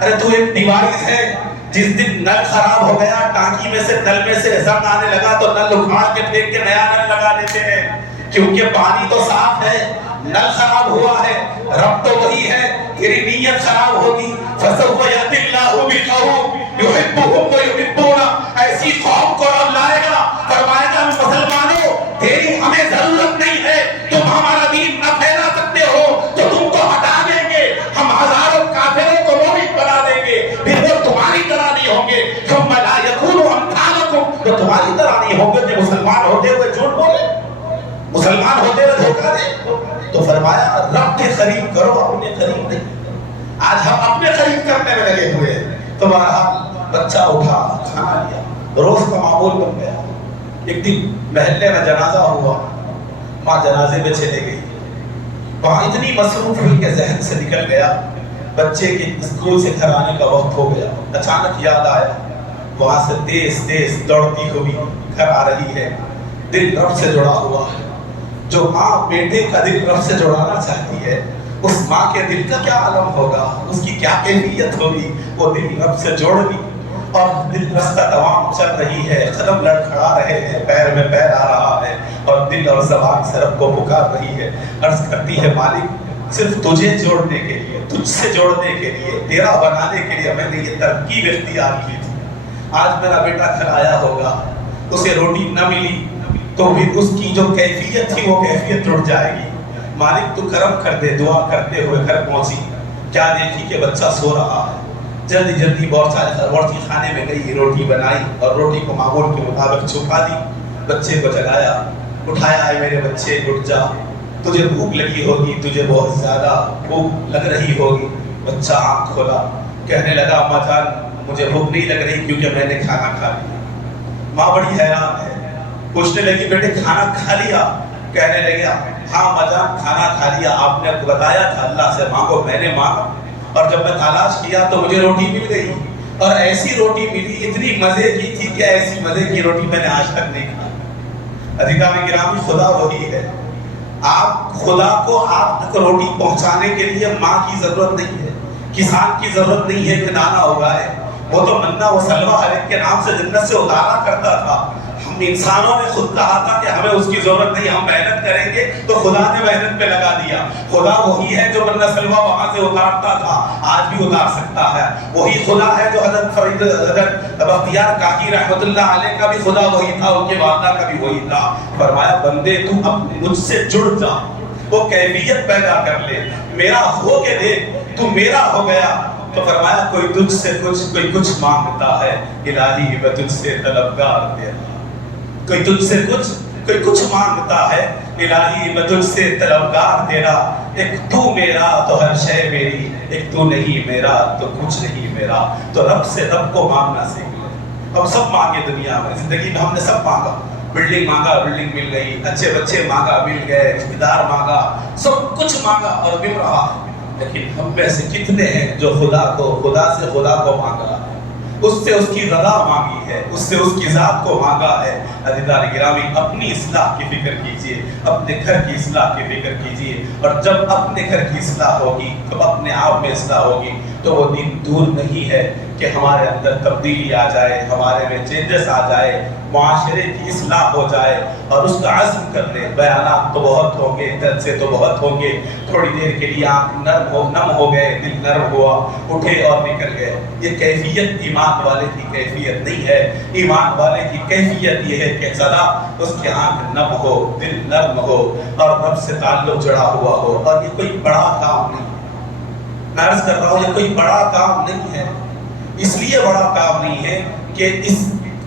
ارے تو ایک ڈیوائس ہے۔ جس دن نل خراب ہو گیا، ٹانکی میں سے نل میں سے زنگ آنے لگا تو نل اکھاڑ کے پھینک کے نیا نل لگا دیتے ہیں، کیونکہ پانی تو صاف ہے، نل خراب ہوا ہے، رب تو وہی ہے، تیری نیت خراب ہوگی۔ فَسَوْفَ يَأْتِي اللَّهُ بِقَوْمٍ يُحِبُّهُمْ وَيُحِبُّونَهُ، ایسی قوم کو رب لائے گا، فرمایا مسلمان ہوتے ہوئے دھوکہ دے؟ تو فرمایا رب کے قریب کرو، اپنے قریب نہیں۔ آج ہم اپنے قریب کرنے میں لگے ہوئے ہیں۔ تو بہرحال بچہ اٹھا، کھانا لیا، روز کا معمول بن گیا۔ ایک دن محلے میں جنازہ ہوا، ماں جنازے میں چلے گئی، وہاں اتنی مصروف ہوئی کہ ذہن سے نکل گیا، بچے کے اسکول سے گھر آنے کا وقت ہو گیا۔ اچانک یاد آیا، وہاں سے تیز تیز دوڑتی ہوئی گھر آ رہی ہے، دل رب سے جڑا ہوا ہے۔ جو ماں بیٹے کا دل رب سے جڑانا چاہتی ہے، اس ماں کے دل کا کیا عالم ہوگا، اس کی کیا کیفیت ہوگی۔ وہ دل رب سے جوڑ لی اور دل رستہ تمام چل رہی ہے، قدم لڑکھڑا رہے ہیں، پیر میں پیر آ رہا ہے اور دل اور زبان سے رب کو پکار رہی ہے۔ عرض کرتی ہے مالک صرف تجھے جوڑنے کے لیے، تجھ سے جوڑنے کے لیے، تیرا بنانے کے لیے میں نے یہ ترکیب اختیار کی تھی۔ آج میرا بیٹا گھر آیا ہوگا، اسے روٹی نہ ملی تو پھر اس کی جو کیفیت تھی وہ کیفیت ٹوٹ جائے گی۔ مالک تو کرم کر دے، دعا کرتے ہوئے گھر پہنچی، کیا دیکھی کہ بچہ سو رہا ہے۔ جلدی جلدی باورچی خانے میں گئی، روٹی بنائی اور روٹی کو معمول کے مطابق چھپا دی، بچے کو جگایا، اٹھایا، ہے میرے بچے اٹھ جا، تجھے بھوک لگی ہوگی، تجھے بہت زیادہ بھوک لگ رہی ہوگی۔ بچہ آنکھ کھولا، کہنے لگا اما جان مجھے بھوک نہیں لگ رہی کیونکہ میں نے کھانا کھا لیا۔ ماں بڑی حیران ہے، پوچھنے لگی بیٹے کھانا کھا لیا؟ کہنے لگا ہاں اما جان کھانا کھا لیا، آپ نے بتایا تھا اللہ سے مانگو، میں نے مانگا اور جب میں تلاش کیا تو مجھے روٹی مل گئی، اور ایسی روٹی ملی اتنی مزے کی تھی کہ ایسی مزے کی روٹی میں نے آج تک نہیں کھائی۔ عزیزان گرامی خدا وہی ہے، آپ خدا کو آپ تک روٹی پہنچانے کے لیے ماں کی ضرورت نہیں ہے، کسان کی ضرورت نہیں ہے کہ دانا اگائے، وہ تو منہ و سلویٰ حضرت کے نام سے جنت سے اتارا کرتا تھا۔ ہم انسانوں نے خود کہا تھا کہ ہمیں اس کی ضرورت نہیں، ہم محنت کریں گے تو خدا نے محنت پہ لگا دیا۔ خدا وہی ہے جو منہ سلویٰ وہاں سے اتارتا تھا، آج بھی اتار سکتا ہے۔ وہی خدا ہے جو حضرت بختیار کاکی رحمت اللہ علیہ کا بھی خدا وہی تھا، ان کے والدہ کا بھی وہی تھا۔ فرمایا بندے تو اب مجھ سے جڑ جا، وہ کیفیت پیدا کر لے، میرا ہو کے دیکھ، تو میرا ہو گیا۔ تو فرمایا کوئی تجھ سے کوئی کچھ مانگتا ہے، الہی میں تجھ سے طلبگار تیرا۔ کوئی تجھ سے کوئی کچھ مانگتا ہے، الہی میں تجھ سے طلبگار تیرا۔ ایک تو میرا تو ہر شے میری، ایک تو نہیں میرا تو کچھ نہیں میرا۔ تو رب سے رب کو مانگنا سیکھ لے۔ اب سب مانگے دنیا میں، زندگی میں ہم نے سب مانگا، بلڈنگ مانگا بلڈنگ مل گئی، اچھے بچے مانگا مل گئے، رشتہ دار مانگا، سب کچھ مانگا اور مل رہا، لیکن ہم میں سے کتنے ہیں جو خدا سے خدا کو مانگا ہے، اس سے اس کی رضا مانگی ہے، اس سے اس کی ذات کو مانگا ہے۔ عزیزان گرامی اپنی اصلاح کی فکر کیجئے، اپنے گھر کی اصلاح کی فکر کیجئے، اور جب اپنے گھر کی اصلاح ہوگی، جب اپنے آپ میں اصلاح ہوگی تو وہ دن دور نہیں ہے کہ ہمارے اندر تبدیلی آ جائے، ہمارے میں چینجز آ جائے، معاشرے کی اصلاح ہو جائے اور اس کا عزم کر لے۔ بیانات تو بہت ہوں گے، جلسے تو بہت ہوں گے، تھوڑی دیر کے لیے آنکھ نم ہو گئے، دل نرم ہوا، اٹھے اور نکل گئے۔ یہ کیفیت ایمان والے کی کیفیت نہیں ہے۔ ایمان والے کی کیفیت یہ ہے کہ ذرا اس کی آنکھ نم ہو، دل نرم ہو اور رب سے تعلق جڑا ہوا ہو۔ اور یہ کوئی بڑا کام نہیں، میں عرض کر رہا ہوں یہ کوئی بڑا کام نہیں ہے۔ اس لیے بڑا کام نہیں ہے کہ اس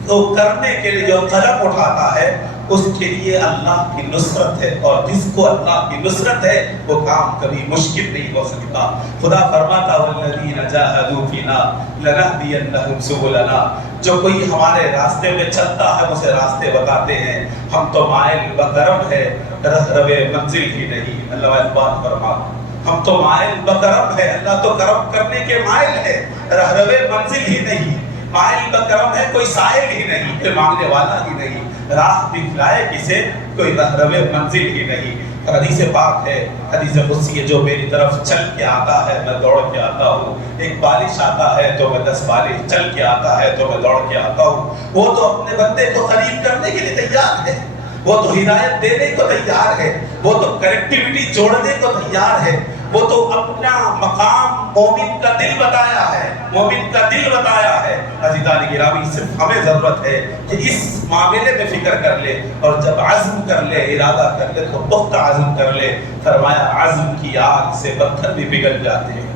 کو کرنے کے لیے جو قدم اٹھاتا ہے اس کے لیے اللہ کی نصرت ہے، اور جس کو اللہ کی نصرت ہے وہ کام کبھی مشکل نہیں ہو سکتا۔ خدا فرماتا والذین جاہدوا فینا لنہدینہم سبلنا، جو کوئی ہمارے راستے میں چلتا ہے اسے راستے بتاتے ہیں۔ ہم تو مائل بکرم ہے، رہرو منزل ہی نہیں۔ اللہ اقبال فرماتا ہم تو مائل بکرم ہے، اللہ تو کرم کرنے کے مائل ہے، رہرو منزل ہی نہیں۔ مائل بکرم ہے، کوئی سائل ہی نہیں، کوئی مانگنے والا ہی نہیں، راہ دکھلائے کسے، کوئی رہرو منزل ہی نہیں۔ حدیث پاک ہے، حدیث قدسی ہے، جو میری طرف چل کے آتا ہے میں دوڑ کے آتا ہوں۔ ایک بالش آتا ہے تو میں 10 بالش، چل کے آتا ہے تو میں دوڑ کے آتا ہوں۔ وہ تو اپنے بندے کو قریب کرنے کے لیے تیار ہے، وہ تو ہدایت دینے کو تیار ہے، وہ تو کنیکٹیوٹی جوڑنے کو تیار ہے، وہ تو اپنا مقام مومن کا دل بتایا ہے، مومن کا دل بتایا ہے۔ عزیزان گرامی صرف ہمیں ضرورت ہے کہ اس معاملے میں فکر کر لے، اور جب عزم کر لے، ارادہ کر لے تو پختہ عزم کر لے۔ فرمایا عزم کی آگ سے پتھر بھی پگھل جاتے ہیں،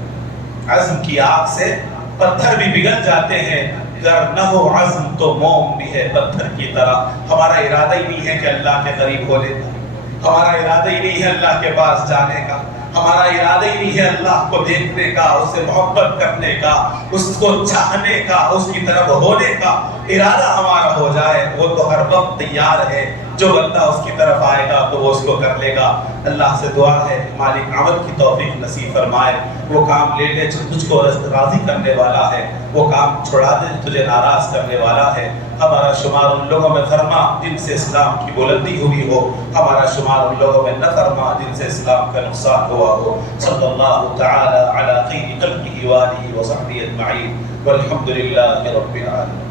عزم کی آگ سے پتھر بھی پگھل جاتے ہیں۔ اگر نہ ہو عزم تو موم بھی ہے پتھر کی طرح۔ ہمارا ارادہ ہی نہیں ہے کہ اللہ کے قریب ہونے کا، ہمارا ارادہ ہی نہیں ہے اللہ کے پاس جانے کا، ہمارا ارادہ ہی نہیں ہے اللہ کو دیکھنے کا، اس سے محبت کرنے کا، اس کو چاہنے کا، اس کی طرف ہونے کا ارادہ ہمارا ہو جائے، وہ تو ہر وقت تیار ہے، جو بندہ اس کی طرف آئے گا تو وہ اس کو کر لے گا۔ اللہ سے دعا ہے مالک عمل کی توفیق نصیب فرمائے، وہ کام لے لے جو تجھ کو راضی کرنے والا ہے، وہ کام چھڑا دے جو تجھے ناراض کرنے والا ہے۔ ہمارا شمار ان لوگوں میں فرما جن سے اسلام کی بلندی ہوئی ہو، ہمارا شمار ان لوگوں میں نہ فرما جن سے اسلام کا نقصان ہوا ہو۔ صلی اللہ تعالی علی خیر خلقہ وآلہ وصحبہ اجمعین والحمد للہ رب العالمین۔